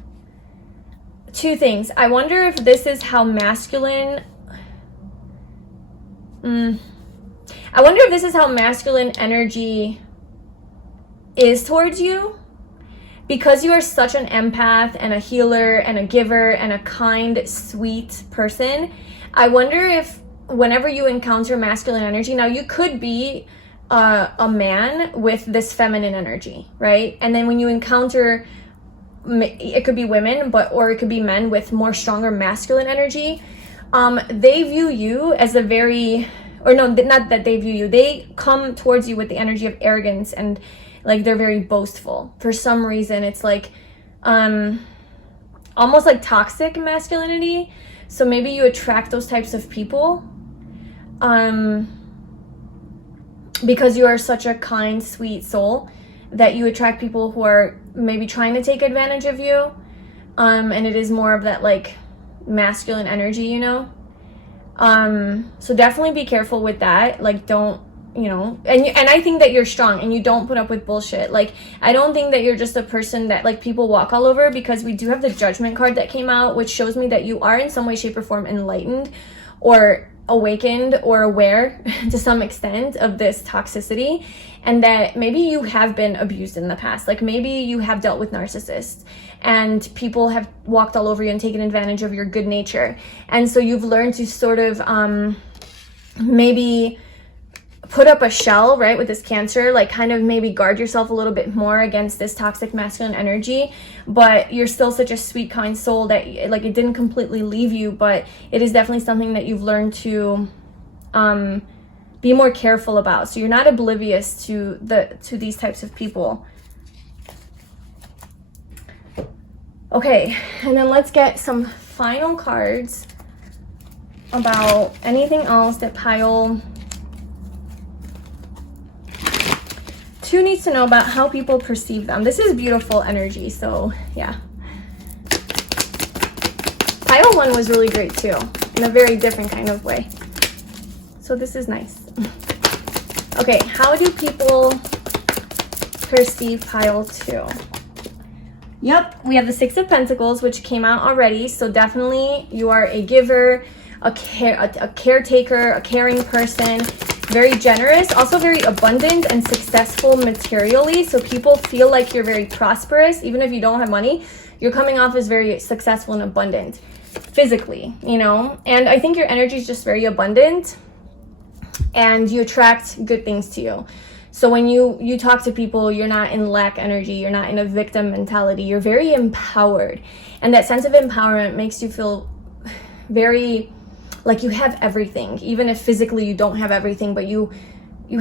two things. I wonder if this is how masculine, I wonder if this is how masculine energy is towards you. Because you are such an empath and a healer and a giver and a kind, sweet person, I wonder if whenever you encounter masculine energy, now you could be a man with this feminine energy, right? And then when you encounter, it could be women, or it could be men with more stronger masculine energy, they view you as a very, or no, not that they view you, they come towards you with the energy of arrogance, and like they're very boastful. For some reason, it's like almost like toxic masculinity. So maybe you attract those types of people because you are such a kind, sweet soul, that you attract people who are maybe trying to take advantage of you. And it is more of that like masculine energy, you know? So definitely be careful with that. Like, don't, you know, and I think that you're strong and you don't put up with bullshit. Like, I don't think that you're just a person that like people walk all over, because we do have the Judgment card that came out, which shows me that you are in some way, shape, or form enlightened or awakened or aware to some extent of this toxicity, and that maybe you have been abused in the past. Like maybe you have dealt with narcissists and people have walked all over you and taken advantage of your good nature, and so you've learned to sort of maybe put up a shell, right, with this Cancer, like kind of maybe guard yourself a little bit more against this toxic masculine energy. But you're still such a sweet, kind soul that like it didn't completely leave you, but it is definitely something that you've learned to be more careful about. So you're not oblivious to these types of people. Okay, and then let's get some final cards about anything else that pile 2 needs to know about how people perceive them. This is beautiful energy, so yeah. Pile 1 was really great too, in a very different kind of way. So this is nice. Okay, how do people perceive pile 2? Yep, we have the 6 of Pentacles, which came out already. So definitely you are a giver, a caretaker, a caring person, very generous, also very abundant and successful materially. So people feel like you're very prosperous. Even if you don't have money, you're coming off as very successful and abundant physically, you know? And I think your energy is just very abundant and you attract good things to you. So when you talk to people, you're not in lack energy, you're not in a victim mentality, you're very empowered. And that sense of empowerment makes you feel very like you have everything, even if physically you don't have everything, but you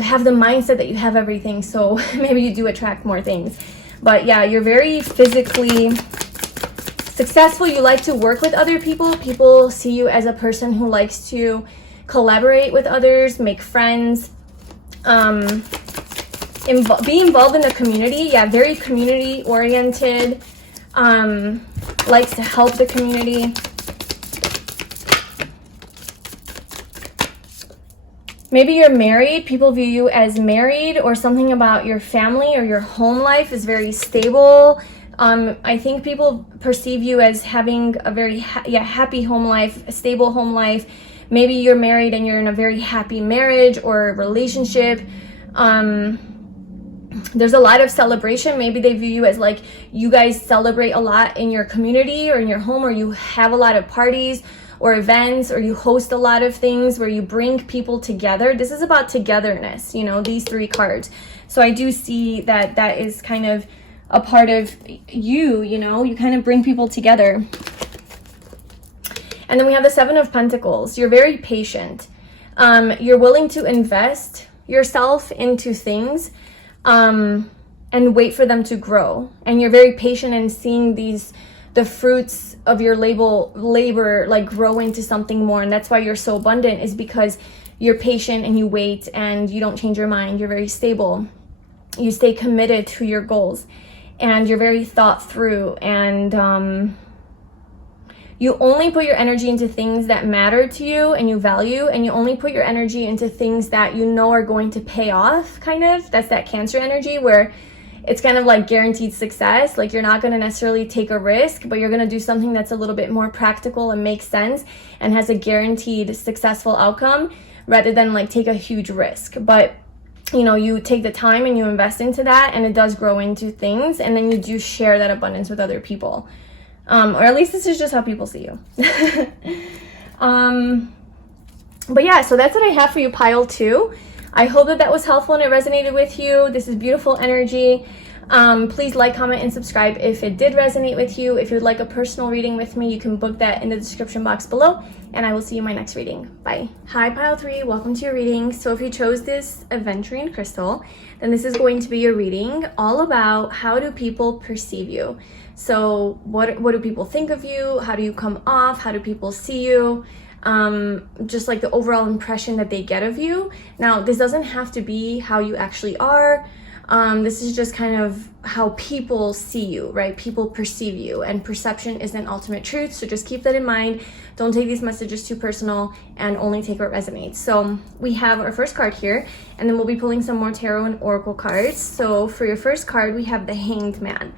have the mindset that you have everything. So maybe you do attract more things. But yeah, you're very physically successful. You like to work with other people. People see you as a person who likes to collaborate with others, make friends, be involved in the community. Yeah, very community oriented, likes to help the community. Maybe you're married. People view you as married, or something about your family or your home life is very stable. I think people perceive you as having a very happy home life, a stable home life. Maybe you're married and you're in a very happy marriage or relationship. there's a lot of celebration. Maybe they view you as like you guys celebrate a lot in your community or in your home, or you have a lot of parties or events, or you host a lot of things where you bring people together. This is about togetherness, you know, these 3 cards. So I do see that that is kind of a part of you, you know, you kind of bring people together. And then we have the 7 of Pentacles. You're very patient. You're willing to invest yourself into things and wait for them to grow. And you're very patient in seeing the fruits of your labor like grow into something more. And that's why you're so abundant, is because you're patient and you wait and you don't change your mind. You're very stable. You stay committed to your goals, and you're very thought through, and you only put your energy into things that matter to you and you value, and you only put your energy into things that you know are going to pay off, kind of. That's that Cancer energy, where it's kind of like guaranteed success. Like you're not going to necessarily take a risk, but you're going to do something that's a little bit more practical and makes sense and has a guaranteed successful outcome, rather than like take a huge risk. But you know, you take the time and you invest into that, and it does grow into things, and then you do share that abundance with other people. Or at least this is just how people see you. But yeah, so that's what I have for you, pile 2. I hope that that was helpful and it resonated with you. This is beautiful energy. Please like, comment, and subscribe if it did resonate with you. If you'd like a personal reading with me, you can book that in the description box below, and I will see you in my next reading. Bye. Hi, pile 3. Welcome to your reading. So if you chose this aventurine crystal, then this is going to be your reading all about how do people perceive you. So what do people think of you? How do you come off? How do people see you? Just like the overall impression that they get of you. Now, this doesn't have to be how you actually are. This is just kind of how people see you, right? People perceive you, and perception isn't ultimate truth. So just keep that in mind. Don't take these messages too personal, and only take what resonates. So we have our first card here, and then we'll be pulling some more tarot and oracle cards. So for your first card, we have the Hanged Man.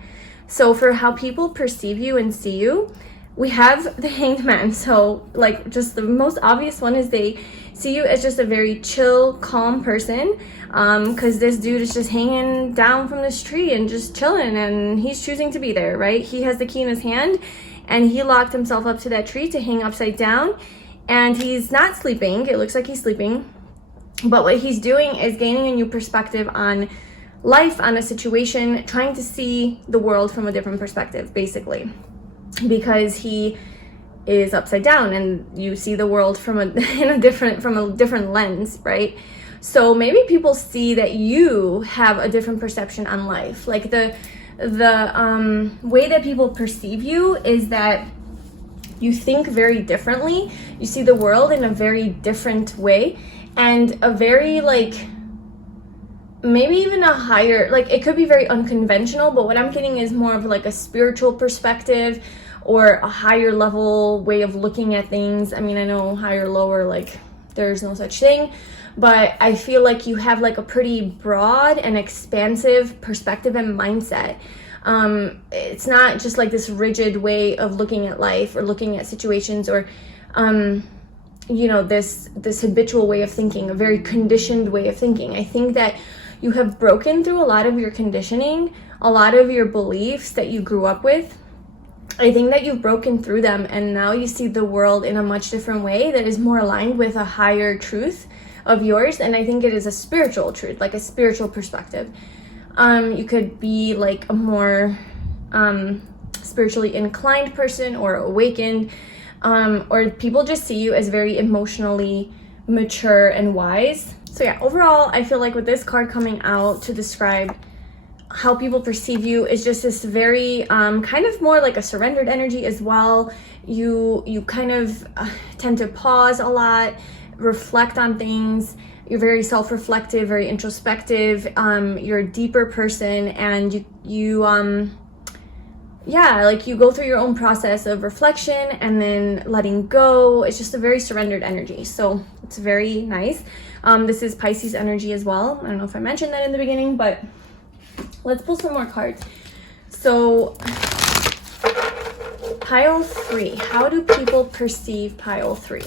So for how people perceive you and see you, we have the Hanged Man. So like just the most obvious one is they see you as just a very chill, calm person, because this dude is just hanging down from this tree and just chilling, and he's choosing to be there, right? He has the key in his hand, and he locked himself up to that tree to hang upside down, and he's not sleeping. It looks like he's sleeping, but what he's doing is gaining a new perspective on life, on a situation, trying to see the world from a different perspective, basically, because he is upside down and you see the world from a different lens, right? So maybe people see that you have a different perception on life. Like the way that people perceive you is that you think very differently. You see the world in a very different way, and a very like maybe even a higher, like it could be very unconventional, but what I'm getting is more of like a spiritual perspective or a higher level way of looking at things. I mean, I know higher, lower, like there's no such thing, but I feel like you have like a pretty broad and expansive perspective and mindset. It's not just like this rigid way of looking at life or looking at situations, or you know, this habitual way of thinking, a very conditioned way of thinking. I think that you have broken through a lot of your conditioning, a lot of your beliefs that you grew up with. I think that you've broken through them, and now you see the world in a much different way that is more aligned with a higher truth of yours. And I think it is a spiritual truth, like a spiritual perspective. You could be like a more spiritually inclined person or awakened, or people just see you as very emotionally mature and wise. So yeah, overall, I feel like with this card coming out to describe how people perceive you is just this very kind of more like a surrendered energy as well. You kind of tend to pause a lot, reflect on things. You're very self-reflective, very introspective. You're a deeper person, and you yeah, like you go through your own process of reflection and then letting go. It's just a very surrendered energy, so it's very nice. This is Pisces energy as well. I don't know if I mentioned that in the beginning, but let's pull some more cards. So pile 3, how do people perceive pile 3?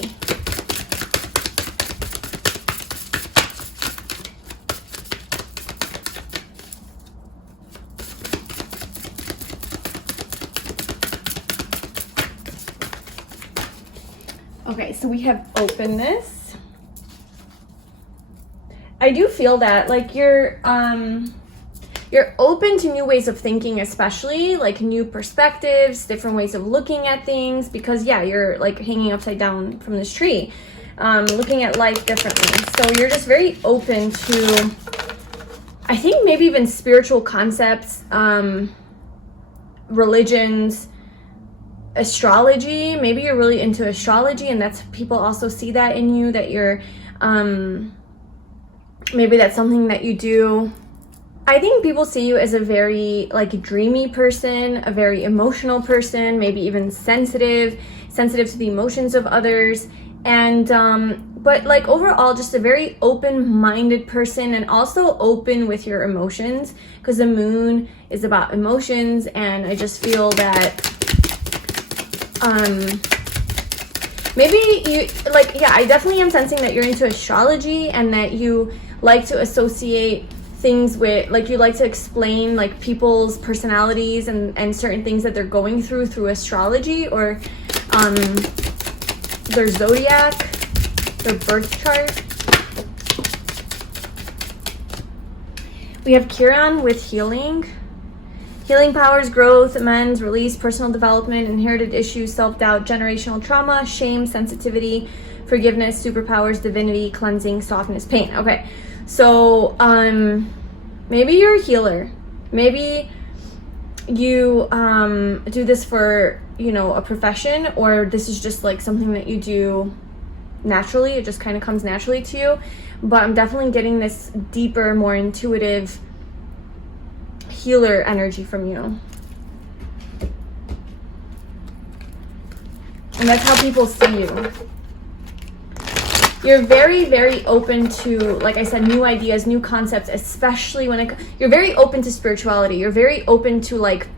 Okay, so we have openness. I do feel that, like, you're open to new ways of thinking, especially like new perspectives, different ways of looking at things, because yeah, you're like hanging upside down from this tree, looking at life differently. So you're just very open to, I think, maybe even spiritual concepts, religions, astrology. Maybe you're really into astrology, and that's, people also see that in you, that you're maybe that's something that you do. I think people see you as a very like dreamy person, a very emotional person, maybe even sensitive to the emotions of others, and but like overall just a very open-minded person, and also open with your emotions, because the moon is about emotions. And I just feel that maybe you like, yeah, I definitely am sensing that you're into astrology, and that you like to associate things with, like, you like to explain like people's personalities and certain things that they're going through astrology, or their zodiac, their birth chart. We have Chiron with healing. Healing powers, growth, amends, release, personal development, inherited issues, self-doubt, generational trauma, shame, sensitivity, forgiveness, superpowers, divinity, cleansing, softness, pain. Okay, so maybe you're a healer. Maybe you do this for, you know, a profession, or this is just like something that you do naturally. It just kind of comes naturally to you. But I'm definitely getting this deeper, more intuitive healer energy from you. And that's how people see you. You're very, very open to, like I said, new ideas, new concepts, especially when you're very open to spirituality. You're very open to, like,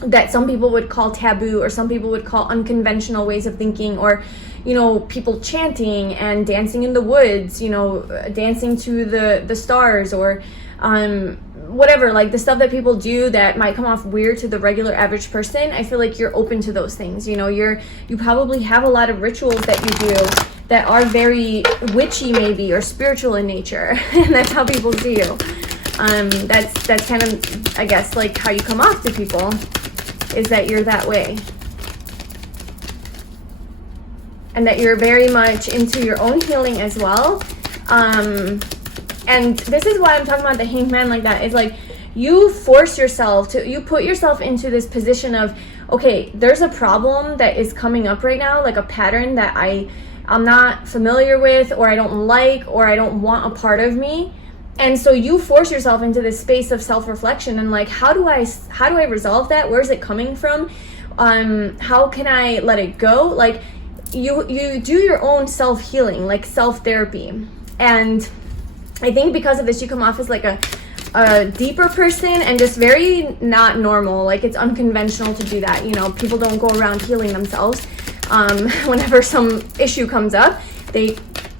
that some people would call taboo, or some people would call unconventional ways of thinking, or, you know, people chanting and dancing in the woods, you know, dancing to the stars, or whatever, like the stuff that people do that might come off weird to the regular average person. I feel like you're open to those things. You know, you probably have a lot of rituals that you do that are very witchy, maybe, or spiritual in nature. And that's how people see you. That's kind of, I guess, like how you come off to people, is that you're that way. And that you're very much into your own healing as well. And this is why I'm talking about the Hanged Man like that. It's like you force yourself to, you put yourself into this position of, okay, there's a problem that is coming up right now, like a pattern that I'm not familiar with, or I don't like, or I don't want a part of me. And so you force yourself into this space of self-reflection, and like, how do I resolve that? Where's it coming from? How can I let it go? Like you do your own self-healing, like self-therapy. And I think because of this, you come off as like a deeper person, and just very not normal. Like, it's unconventional to do that. You know, people don't go around healing themselves. Whenever some issue comes up,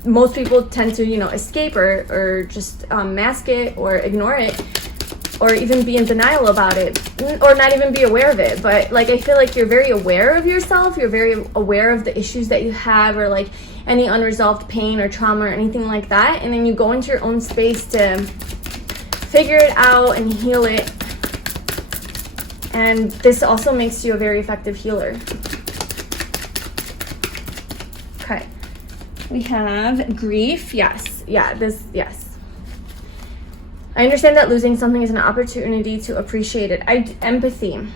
most people tend to, you know, escape or just mask it or ignore it, or even be in denial about it, or not even be aware of it. But like, I feel like you're very aware of yourself. You're very aware of the issues that you have, or like any unresolved pain or trauma or anything like that. And then you go into your own space to figure it out and heal it. And this also makes you a very effective healer. Okay. We have grief. Yes. Yeah, yes. I understand that losing something is an opportunity to appreciate it. Empathy.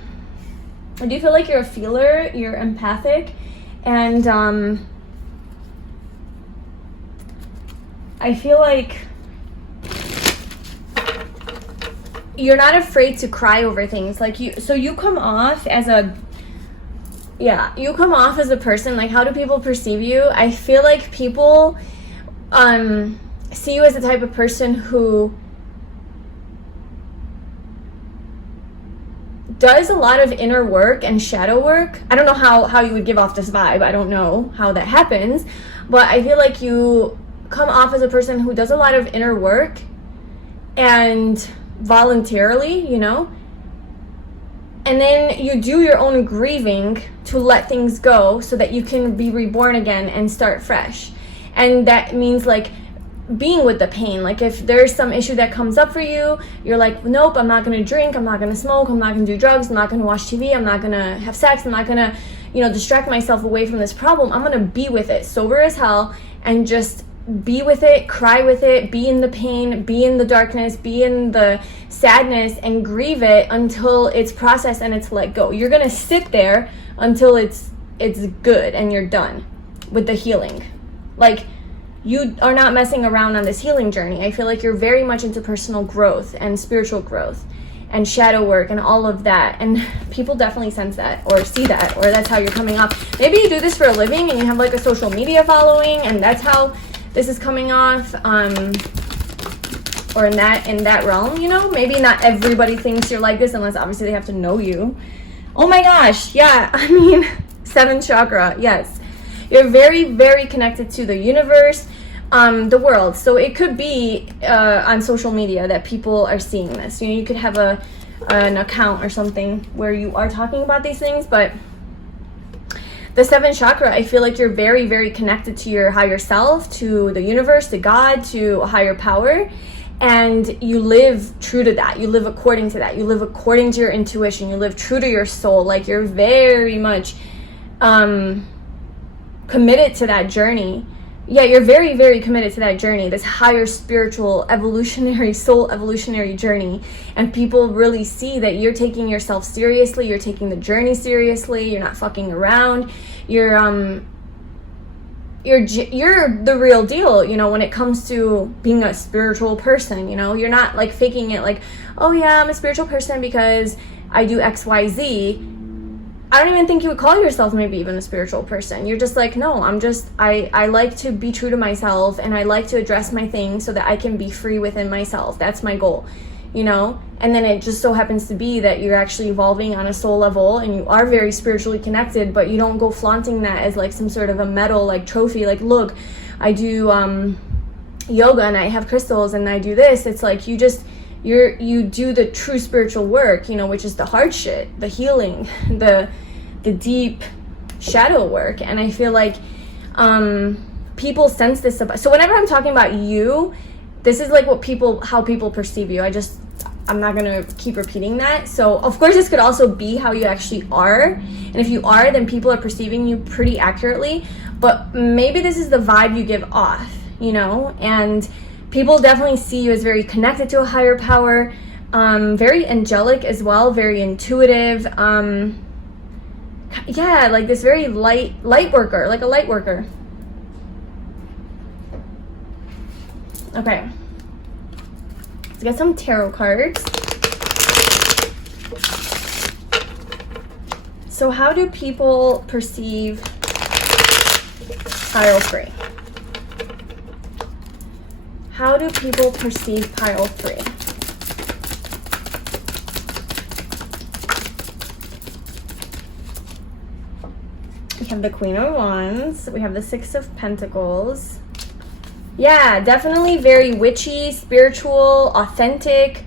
I do feel like you're a feeler, you're empathic, and I feel like you're not afraid to cry over things. Like you come off as a person, like, how do people perceive you? I feel like people see you as the type of person who does a lot of inner work and shadow work. I don't know how you would give off this vibe. I don't know how that happens, but I feel like you come off as a person who does a lot of inner work, and voluntarily, you know, And then you do your own grieving to let things go so that you can be reborn again and start fresh. And that means like being with the pain. Like if there's some issue that comes up for you, you're like, nope, I'm not gonna drink, I'm not gonna smoke, I'm not gonna do drugs, I'm not gonna watch TV, I'm not gonna have sex, I'm not gonna, distract myself away from this problem. I'm gonna be with it, sober as hell, and just be with it, cry with it, be in the pain, be in the darkness, be in the sadness, and grieve it until it's processed and it's let go. You're gonna sit there until it's good and you're done with the healing. Like, you are not messing around on this healing journey. I feel like you're very much into personal growth and spiritual growth and shadow work and all of that. And people definitely sense that or see that, or that's how you're coming off. Maybe you do this for a living and you have like a social media following and that's how this is coming off, or in that realm, maybe not everybody thinks you're like this unless obviously they have to know you. Oh my gosh, yeah, I mean, 7th chakra, yes. You're very, very connected to the universe, the world. So it could be on social media that people are seeing this. You could have an account or something where you are talking about these things, but the 7th chakra, I feel like you're very, very connected to your higher self, to the universe, to God, to a higher power, and you live true to that. You live according to that. You live according to your intuition. You live true to your soul. Like, you're very much committed to that journey. Yeah, you're very, very committed to that journey, this higher spiritual, evolutionary, soul evolutionary journey. And people really see that you're taking yourself seriously, you're taking the journey seriously, you're not fucking around. You're the real deal, when it comes to being a spiritual person, You're not like faking it like, oh yeah, I'm a spiritual person because I do XYZ. I don't even think you would call yourself maybe even a spiritual person. You're just like, no, I like to be true to myself, and I like to address my things so that I can be free within myself. That's my goal, And then it just so happens to be that you're actually evolving on a soul level and you are very spiritually connected, but you don't go flaunting that as like some sort of a medal, like trophy, like, look, I do yoga and I have crystals and I do this. It's like you do the true spiritual work, which is the hard shit, the healing, the deep shadow work. And I feel like people sense this about. So whenever I'm talking about you, this is like how people perceive you. I'm not gonna keep repeating that. So of course this could also be how you actually are. And if you are, then people are perceiving you pretty accurately. But maybe this is the vibe you give off, and people definitely see you as very connected to a higher power, very angelic as well, very intuitive. Yeah, like this very light worker, like a light worker. Okay. Let's get some tarot cards. So how do people perceive pile 3? How do people perceive pile 3? We have the Queen of Wands. We have the 6 of Pentacles. Yeah, definitely very witchy, spiritual, authentic,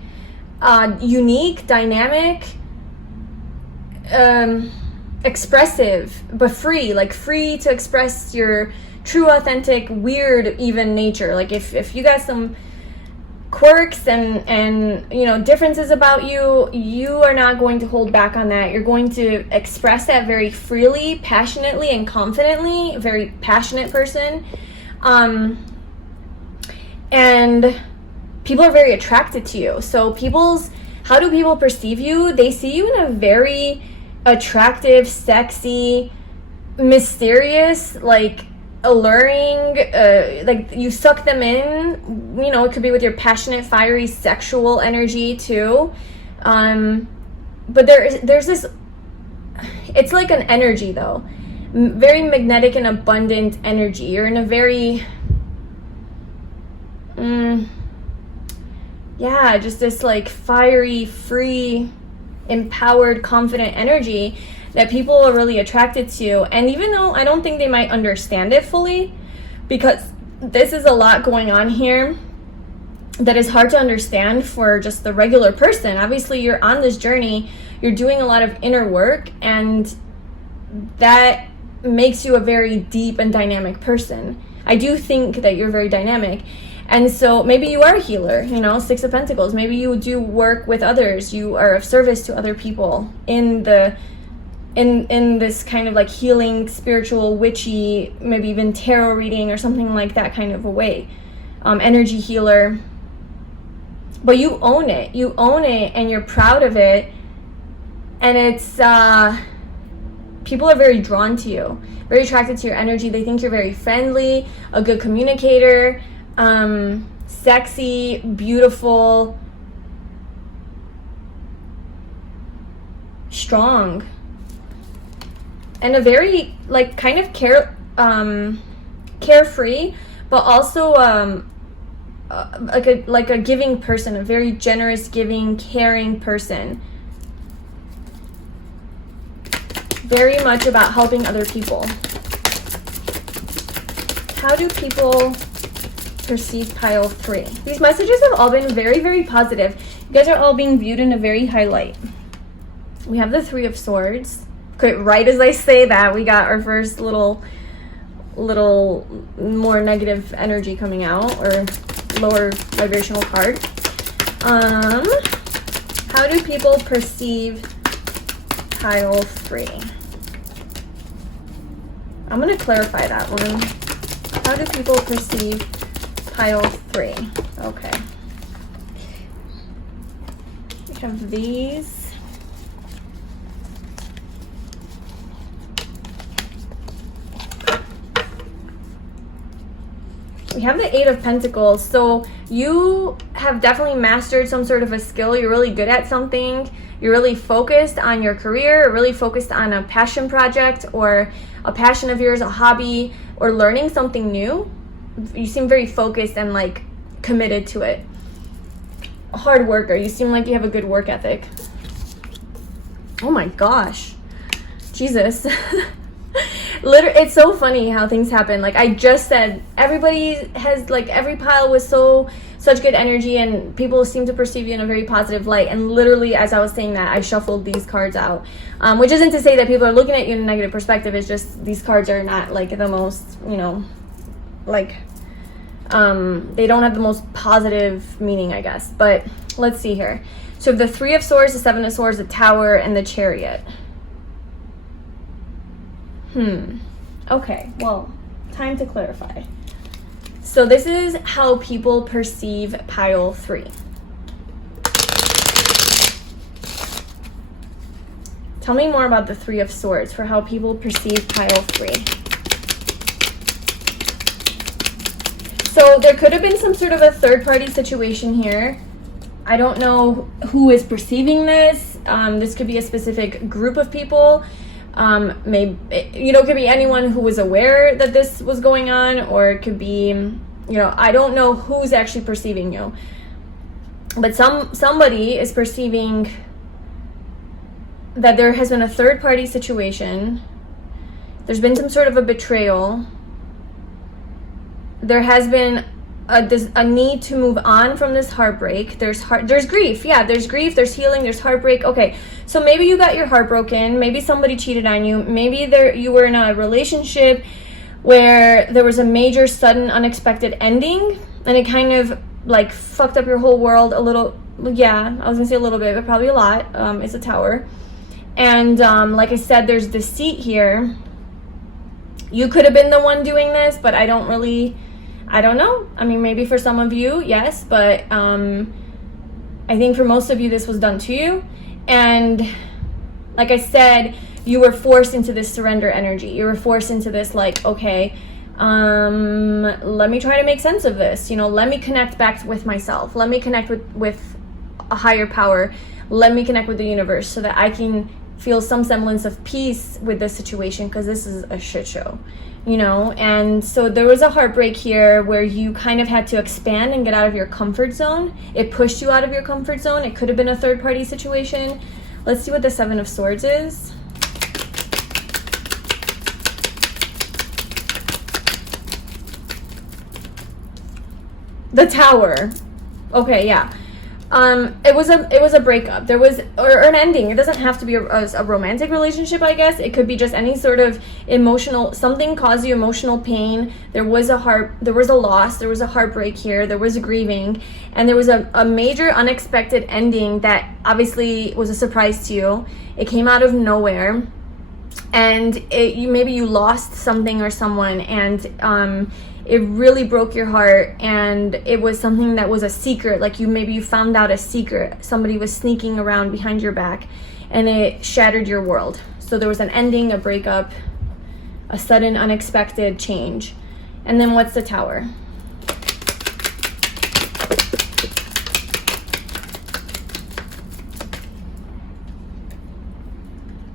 unique, dynamic, expressive, but free. Like free to express your true, authentic, weird, even nature. Like if you got some quirks and differences about you, you are not going to hold back on that. You're going to express that very freely, passionately, and confidently. A very passionate person. And people are very attracted to you. So how do people perceive you? They see you in a very attractive, sexy, mysterious, like alluring, like you suck them in. It could be with your passionate, fiery, sexual energy too. But there's this, it's like an energy though, very magnetic and abundant energy. You're in a very just this like fiery, free, empowered, confident energy that people are really attracted to. And even though I don't think they might understand it fully, because this is a lot going on here, that is hard to understand for just the regular person. Obviously, you're on this journey, you're doing a lot of inner work, and that makes you a very deep and dynamic person. I do think that you're very dynamic. And so maybe you are a healer, you know, Six of Pentacles. Maybe you do work with others. You are of service to other people in this kind of like healing, spiritual, witchy, maybe even tarot reading or something like that kind of a way. Energy healer. But you own it. You own it and you're proud of it. And it's, people are very drawn to you, very attracted to your energy. They think you're very friendly, a good communicator, sexy, beautiful, strong, and a very like kind of carefree, but also like a giving person, a very generous, giving, caring person. Very much about helping other people. How do people perceive pile 3? These messages have all been very, very positive. You guys are all being viewed in a very high light. We have the Three of Swords. Okay, right as I say that, we got our first little more negative energy coming out, or lower vibrational card. How do people perceive pile 3? I'm going to clarify that one. How do people perceive pile 3? Okay. We have these. We have the Eight of Pentacles. So you have definitely mastered some sort of a skill. You're really good at something. You're really focused on your career, or really focused on a passion project or a passion of yours, a hobby, or learning something new. You seem very focused and like committed to it. A hard worker. You seem like you have a good work ethic. Oh my gosh. Jesus. Literally, it's so funny how things happen. Like I just said, everybody has like, every pile was such good energy and people seem to perceive you in a very positive light. And literally, as I was saying that, I shuffled these cards out, which isn't to say that people are looking at you in a negative perspective. It's just these cards are not like the most, you know, like they don't have the most positive meaning, I guess. But let's see here. So the Three of Swords, the Seven of Swords, the Tower, and the Chariot. Okay, well, time to clarify. So this is how people perceive pile 3. Tell me more about the Three of Swords for how people perceive pile 3. So there could have been some sort of a third-party situation here. I don't know who is perceiving this. This could be a specific group of people. Maybe, you know, it could be anyone who was aware that this was going on, or it could be, you know, I don't know who's actually perceiving you, but somebody is perceiving that there has been a third-party situation. There's been some sort of a betrayal. There has been a need to move on from this heartbreak. There's grief. Yeah, there's grief, there's healing, there's heartbreak. Okay, so maybe you got your heart broken. Maybe somebody cheated on you. Maybe you were in a relationship where there was a major, sudden, unexpected ending, and it kind of like fucked up your whole world a little. Yeah, I was gonna say a little bit, but probably a lot. It's a Tower. And like I said, there's deceit here. You could have been the one doing this, but I don't know. I mean, maybe for some of you, yes, but I think for most of you, this was done to you. And like I said, you were forced into this surrender energy. You were forced into this, like, okay, let me try to make sense of this. You know, let me connect back with myself. Let me connect with a higher power. Let me connect with the universe so that I can feel some semblance of peace with this situation, because this is a shit show. You know, and so there was a heartbreak here where you kind of had to expand and get out of your comfort zone. It pushed you out of your comfort zone. It could have been a third-party situation. Let's see what the Seven of Swords is. The Tower. Okay, yeah. It was a breakup. There was, or an ending. It doesn't have to be a romantic relationship, I guess. It could be just any sort of emotional, something caused you emotional pain. There was a loss, there was a heartbreak here, there was a grieving, and there was a major unexpected ending that obviously was a surprise to you. It came out of nowhere, and maybe you lost something or someone, and it really broke your heart, and it was something that was a secret. Like maybe you found out a secret. Somebody was sneaking around behind your back, and it shattered your world. So there was an ending, a breakup, a sudden unexpected change. And then what's the Tower?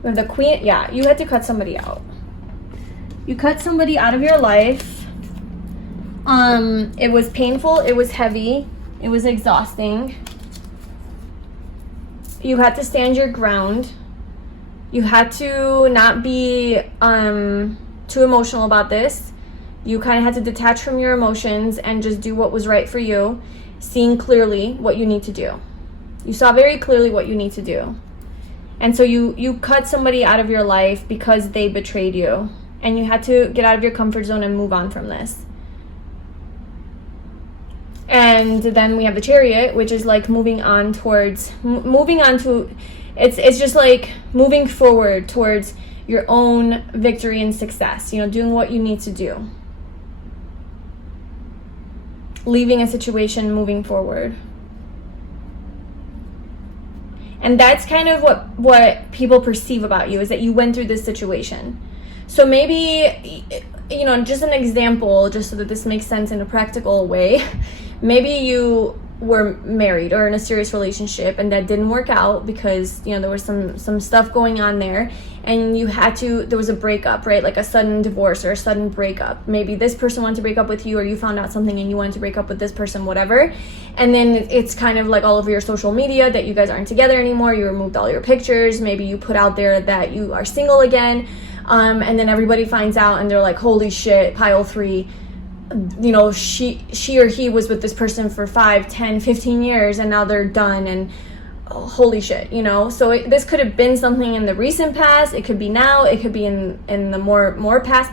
We have the Queen. Yeah, you had to cut somebody out. You cut somebody out of your life. It was painful, it was heavy, it was exhausting. You had to stand your ground. You had to not be too emotional about this. You kind of had to detach from your emotions and just do what was right for you, seeing clearly what you need to do. You saw very clearly what you need to do. And so you cut somebody out of your life because they betrayed you, and you had to get out of your comfort zone and move on from this. And then we have the Chariot, which is like moving on to, it's just like moving forward towards your own victory and success, you know, doing what you need to do. Leaving a situation, moving forward. And that's kind of what people perceive about you, is that you went through this situation. So maybe, you know, just an example, just so that this makes sense in a practical way. Maybe you were married or in a serious relationship and that didn't work out because, you know, there was some stuff going on there, and there was a breakup, right? Like a sudden divorce or a sudden breakup. Maybe this person wanted to break up with you, or you found out something and you wanted to break up with this person, whatever. And then it's kind of like all over your social media that you guys aren't together anymore. You removed all your pictures. Maybe you put out there that you are single again. And then everybody finds out and they're like, holy shit, pile 3. You know, she or he was with this person for 5, 10, 15 years, and now they're done, and holy shit, you know. So this could have been something in the recent past, it could be now, it could be in the more past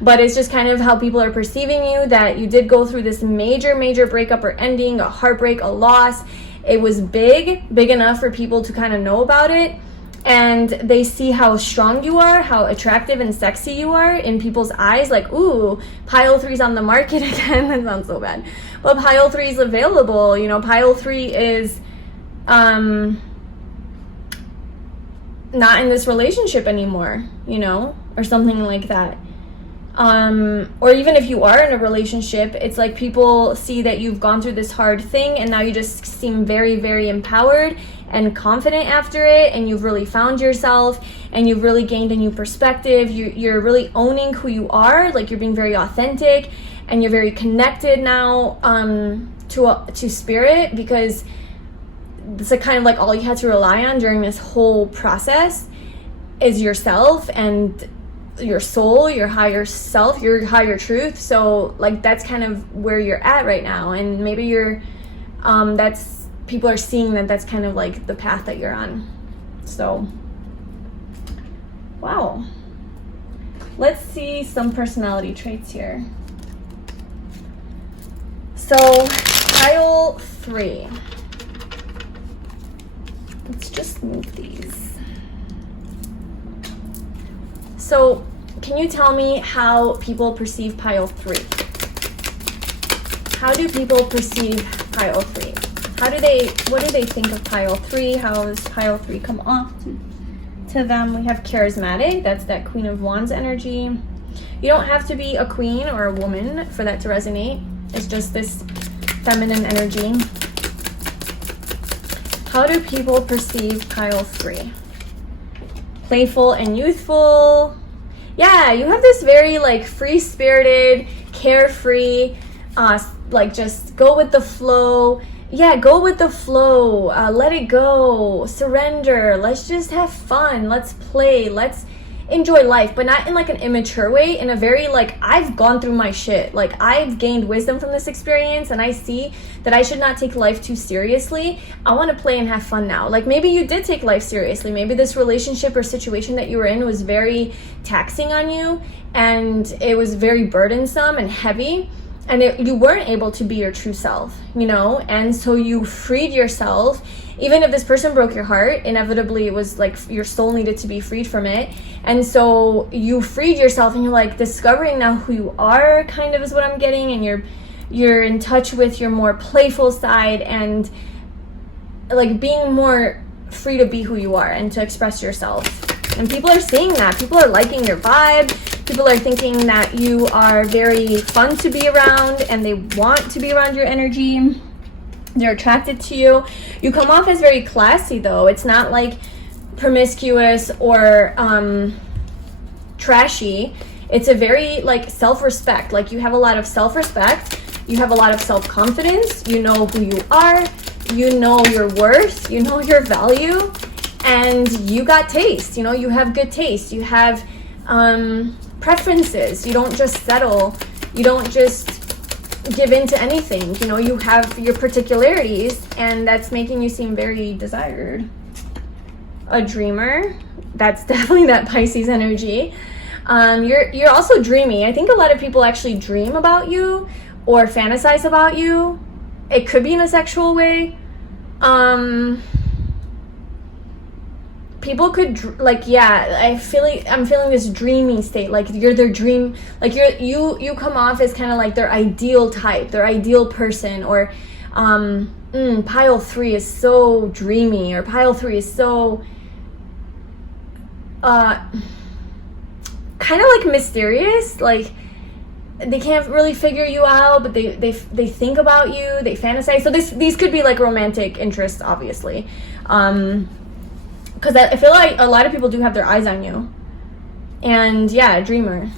but it's just kind of how people are perceiving you, that you did go through this major breakup or ending, a heartbreak, a loss. It was big enough for people to kind of know about it. And they see how strong you are, how attractive and sexy you are in people's eyes. Like, ooh, pile 3's on the market again. That sounds so bad. But pile 3's available. You know, pile 3 is not in this relationship anymore, you know, or something like that. Or even if you are in a relationship, it's like people see that you've gone through this hard thing, and now you just seem very, very empowered and confident after it, and you've really found yourself, and you've really gained a new perspective. You're really owning who you are, like you're being very authentic, and you're very connected now to spirit, because it's kind of like all you had to rely on during this whole process is yourself and your soul, your higher self, your higher truth. So like that's kind of where you're at right now, and maybe you're people are seeing that that's kind of like the path that you're on. So wow, let's see some personality traits here. So pile 3, let's just move these. So can you tell me how people perceive pile 3? How do people perceive pile 3? What do they think of pile 3? How does pile 3 come off to them? We have charismatic. That's that Queen of Wands energy. You don't have to be a queen or a woman for that to resonate. It's just this feminine energy. How do people perceive pile 3? Playful and youthful. Yeah, you have this very like free-spirited, carefree, like just go with the flow. Yeah, go with the flow. Let it go. Surrender. Let's just have fun. Let's play. enjoy life, but not in like an immature way, in a very like, I've gone through my shit, like I've gained wisdom from this experience, and I see that I should not take life too seriously. I want to play and have fun now. Like maybe you did take life seriously, maybe this relationship or situation that you were in was very taxing on you, and it was very burdensome and heavy, and you weren't able to be your true self, you know, and so you freed yourself. Even if this person broke your heart, inevitably it was like your soul needed to be freed from it. And so you freed yourself, and you're like discovering now who you are, kind of is what I'm getting. And you're in touch with your more playful side, and like being more free to be who you are and to express yourself. And people are seeing that. People are liking your vibe. People are thinking that you are very fun to be around, and they want to be around your energy. They're attracted to you. You come off as very classy though. It's not like promiscuous or trashy. It's a very like self-respect. Like you have a lot of self-respect. You have a lot of self-confidence. You know who you are. You know your worth. You know your value. And you got taste. You know, you have good taste. You have preferences. You don't just settle. You don't just give in to anything. You know, you have your particularities, and that's making you seem very desired. A dreamer, that's definitely that Pisces energy. You're also dreamy. I think a lot of people actually dream about you or fantasize about you. It could be in a sexual way. People could like, yeah, I'm feeling this dreaming state, like you're their dream, like you come off as kind of like their ideal type, their ideal person. Or pile 3 is so dreamy, or pile 3 is so kind of like mysterious, like they can't really figure you out, but they think about you, they fantasize. So these could be like romantic interests, obviously. Because I feel like a lot of people do have their eyes on you. And yeah, a dreamer.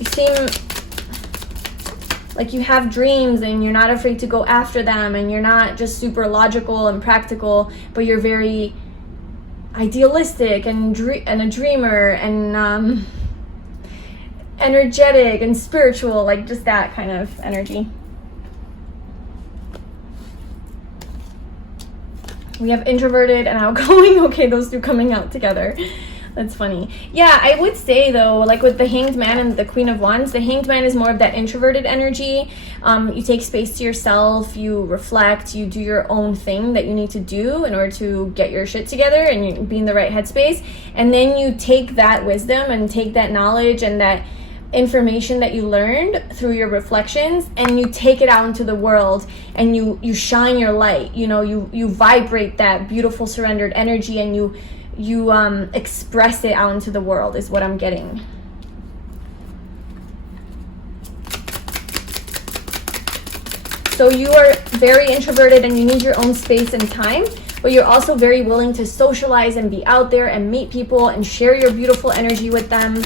You seem like you have dreams, and you're not afraid to go after them, and you're not just super logical and practical, but you're very idealistic and a dreamer, and energetic and spiritual, like just that kind of energy. We have introverted and outgoing. Okay, those two coming out together. That's funny. Yeah, I would say though, like with the Hanged Man and the Queen of Wands, the Hanged Man is more of that introverted energy. You take space to yourself, you reflect, you do your own thing that you need to do in order to get your shit together and you be in the right headspace. And then you take that wisdom and take that knowledge and that information that you learned through your reflections, and you take it out into the world, and you shine your light. You know, you vibrate that beautiful surrendered energy, and you express it out into the world, is what I'm getting. So you are very introverted and you need your own space and time, but you're also very willing to socialize and be out there and meet people and share your beautiful energy with them.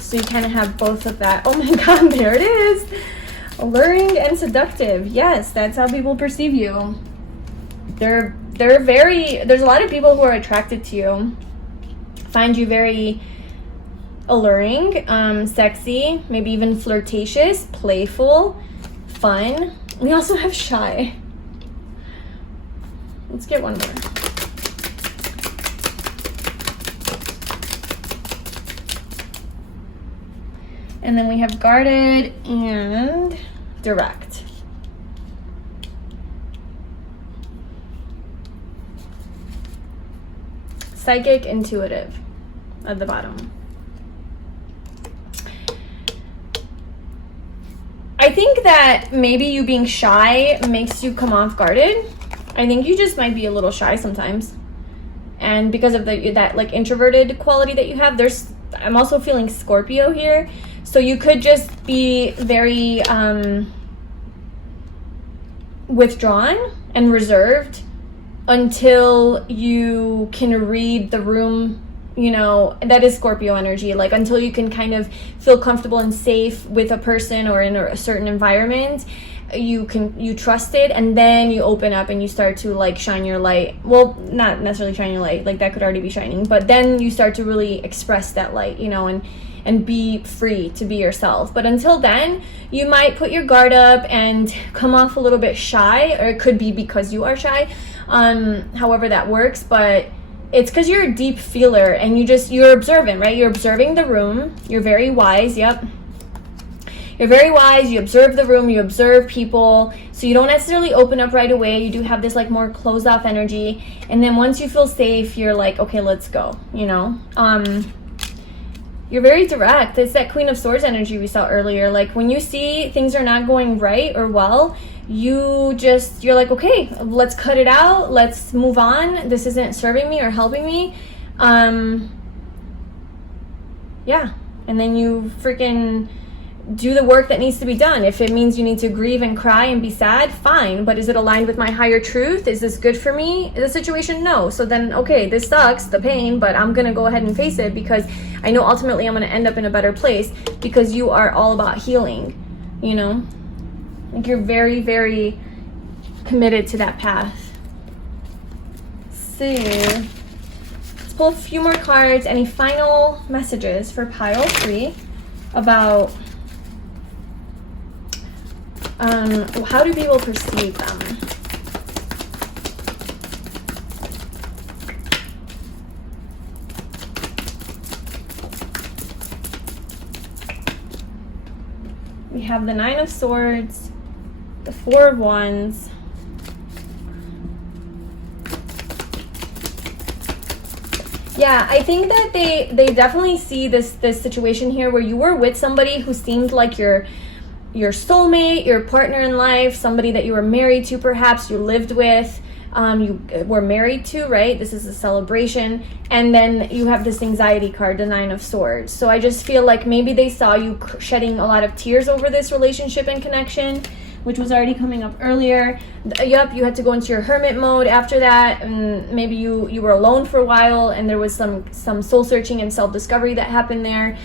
So you kind of have both of that. Oh my God, there it is. Alluring and seductive. Yes, that's how people perceive you. There's a lot of people who are attracted to you, find you very alluring, sexy, maybe even flirtatious, playful, fun. We also have shy. Let's get one more. And then we have guarded and direct. Psychic, intuitive at the bottom. I think that maybe you being shy makes you come off guarded. I think you just might be a little shy sometimes. And because of that like introverted quality that you have, I'm also feeling Scorpio here. So you could just be very withdrawn and reserved until you can read the room, you know, that is Scorpio energy. Like until you can kind of feel comfortable and safe with a person or in a certain environment. you trust it, and then you open up and you start to like shine your light. Well, not necessarily shine your light, like that could already be shining, but then you start to really express that light, you know, and be free to be yourself. But until then, you might put your guard up and come off a little bit shy, or it could be because you are shy, however that works. But it's because you're a deep feeler, and you're observant, right? You're observing the room. You're very wise. Yep. You're very wise. You observe the room. You observe people. So you don't necessarily open up right away. You do have this like more closed off energy. And then once you feel safe, you're like, okay, let's go, you know? You're very direct. It's that Queen of Swords energy we saw earlier. Like when you see things are not going right or well, you're like, okay, let's cut it out. Let's move on. This isn't serving me or helping me. Yeah. And then you freaking do the work that needs to be done. If it means you need to grieve and cry and be sad, fine. But is it aligned with my higher truth? Is this good for me? The situation? No. So then, okay, this sucks, the pain, but I'm going to go ahead and face it because I know ultimately I'm going to end up in a better place, because you are all about healing, you know? Like you're very, very committed to that path. So let's pull a few more cards. Any final messages for pile 3 about how do people perceive them? We have the 9 of Swords, the 4 of Wands, yeah, I think that they definitely see this situation here where you were with somebody who seemed like your soulmate, your partner in life, somebody that you were married to, perhaps you lived with, you were married to, right? This is a celebration. And then you have this anxiety card, the 9 of Swords. So I just feel like maybe they saw you shedding a lot of tears over this relationship and connection, which was already coming up earlier. Yep, you had to go into your hermit mode after that, and maybe you were alone for a while, and there was some soul searching and self-discovery that happened there.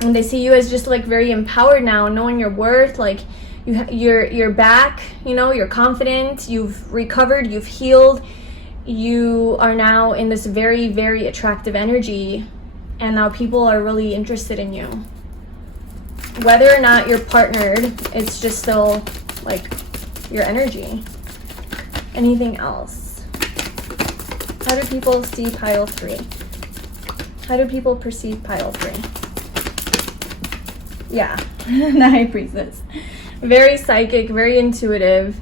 And they see you as just like very empowered now, knowing your worth, like you're back, you know, you're confident, you've recovered, you've healed, you are now in this very, very attractive energy, and now people are really interested in you. Whether or not you're partnered, it's just still like your energy. Anything else? How do people see pile 3? How do people perceive pile 3? Yeah, the High Priestess. Very psychic, very intuitive,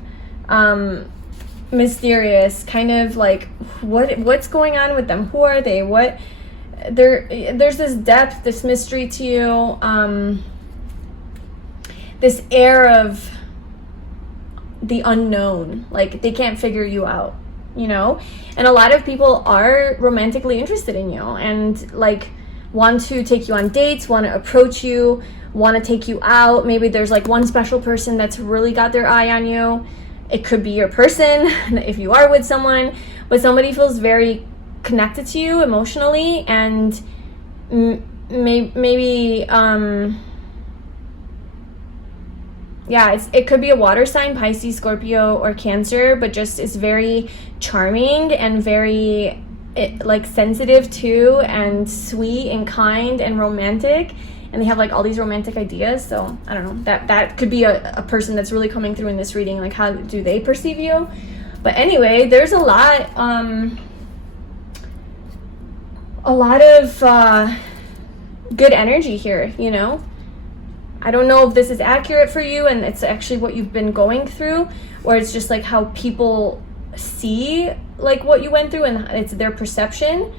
mysterious, kind of like what's going on with them? Who are they? There's this depth, this mystery to you, this air of the unknown. Like they can't figure you out, you know? And a lot of people are romantically interested in you and like want to take you on dates, want to approach you, want to take you out. Maybe there's like one special person that's really got their eye on you. It could be your person if you are with someone, but somebody feels very connected to you emotionally, and maybe yeah, it could be a water sign, Pisces, Scorpio, or Cancer, but just is very charming and very like sensitive too, and sweet and kind and romantic. And they have like all these romantic ideas. So I don't know, that could be a person that's really coming through in this reading. Like how do they perceive you? But anyway, there's a lot of good energy here, you know? I don't know if this is accurate for you and it's actually what you've been going through, or it's just like how people see like what you went through and it's their perception.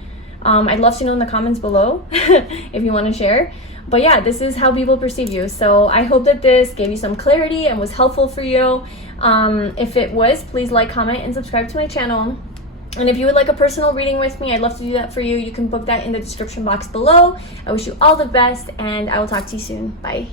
I'd love to know in the comments below if you want to share. But yeah, this is how people perceive you. So I hope that this gave you some clarity and was helpful for you. If it was, please like, comment, and subscribe to my channel. And if you would like a personal reading with me, I'd love to do that for you. You can book that in the description box below. I wish you all the best, and I will talk to you soon. Bye.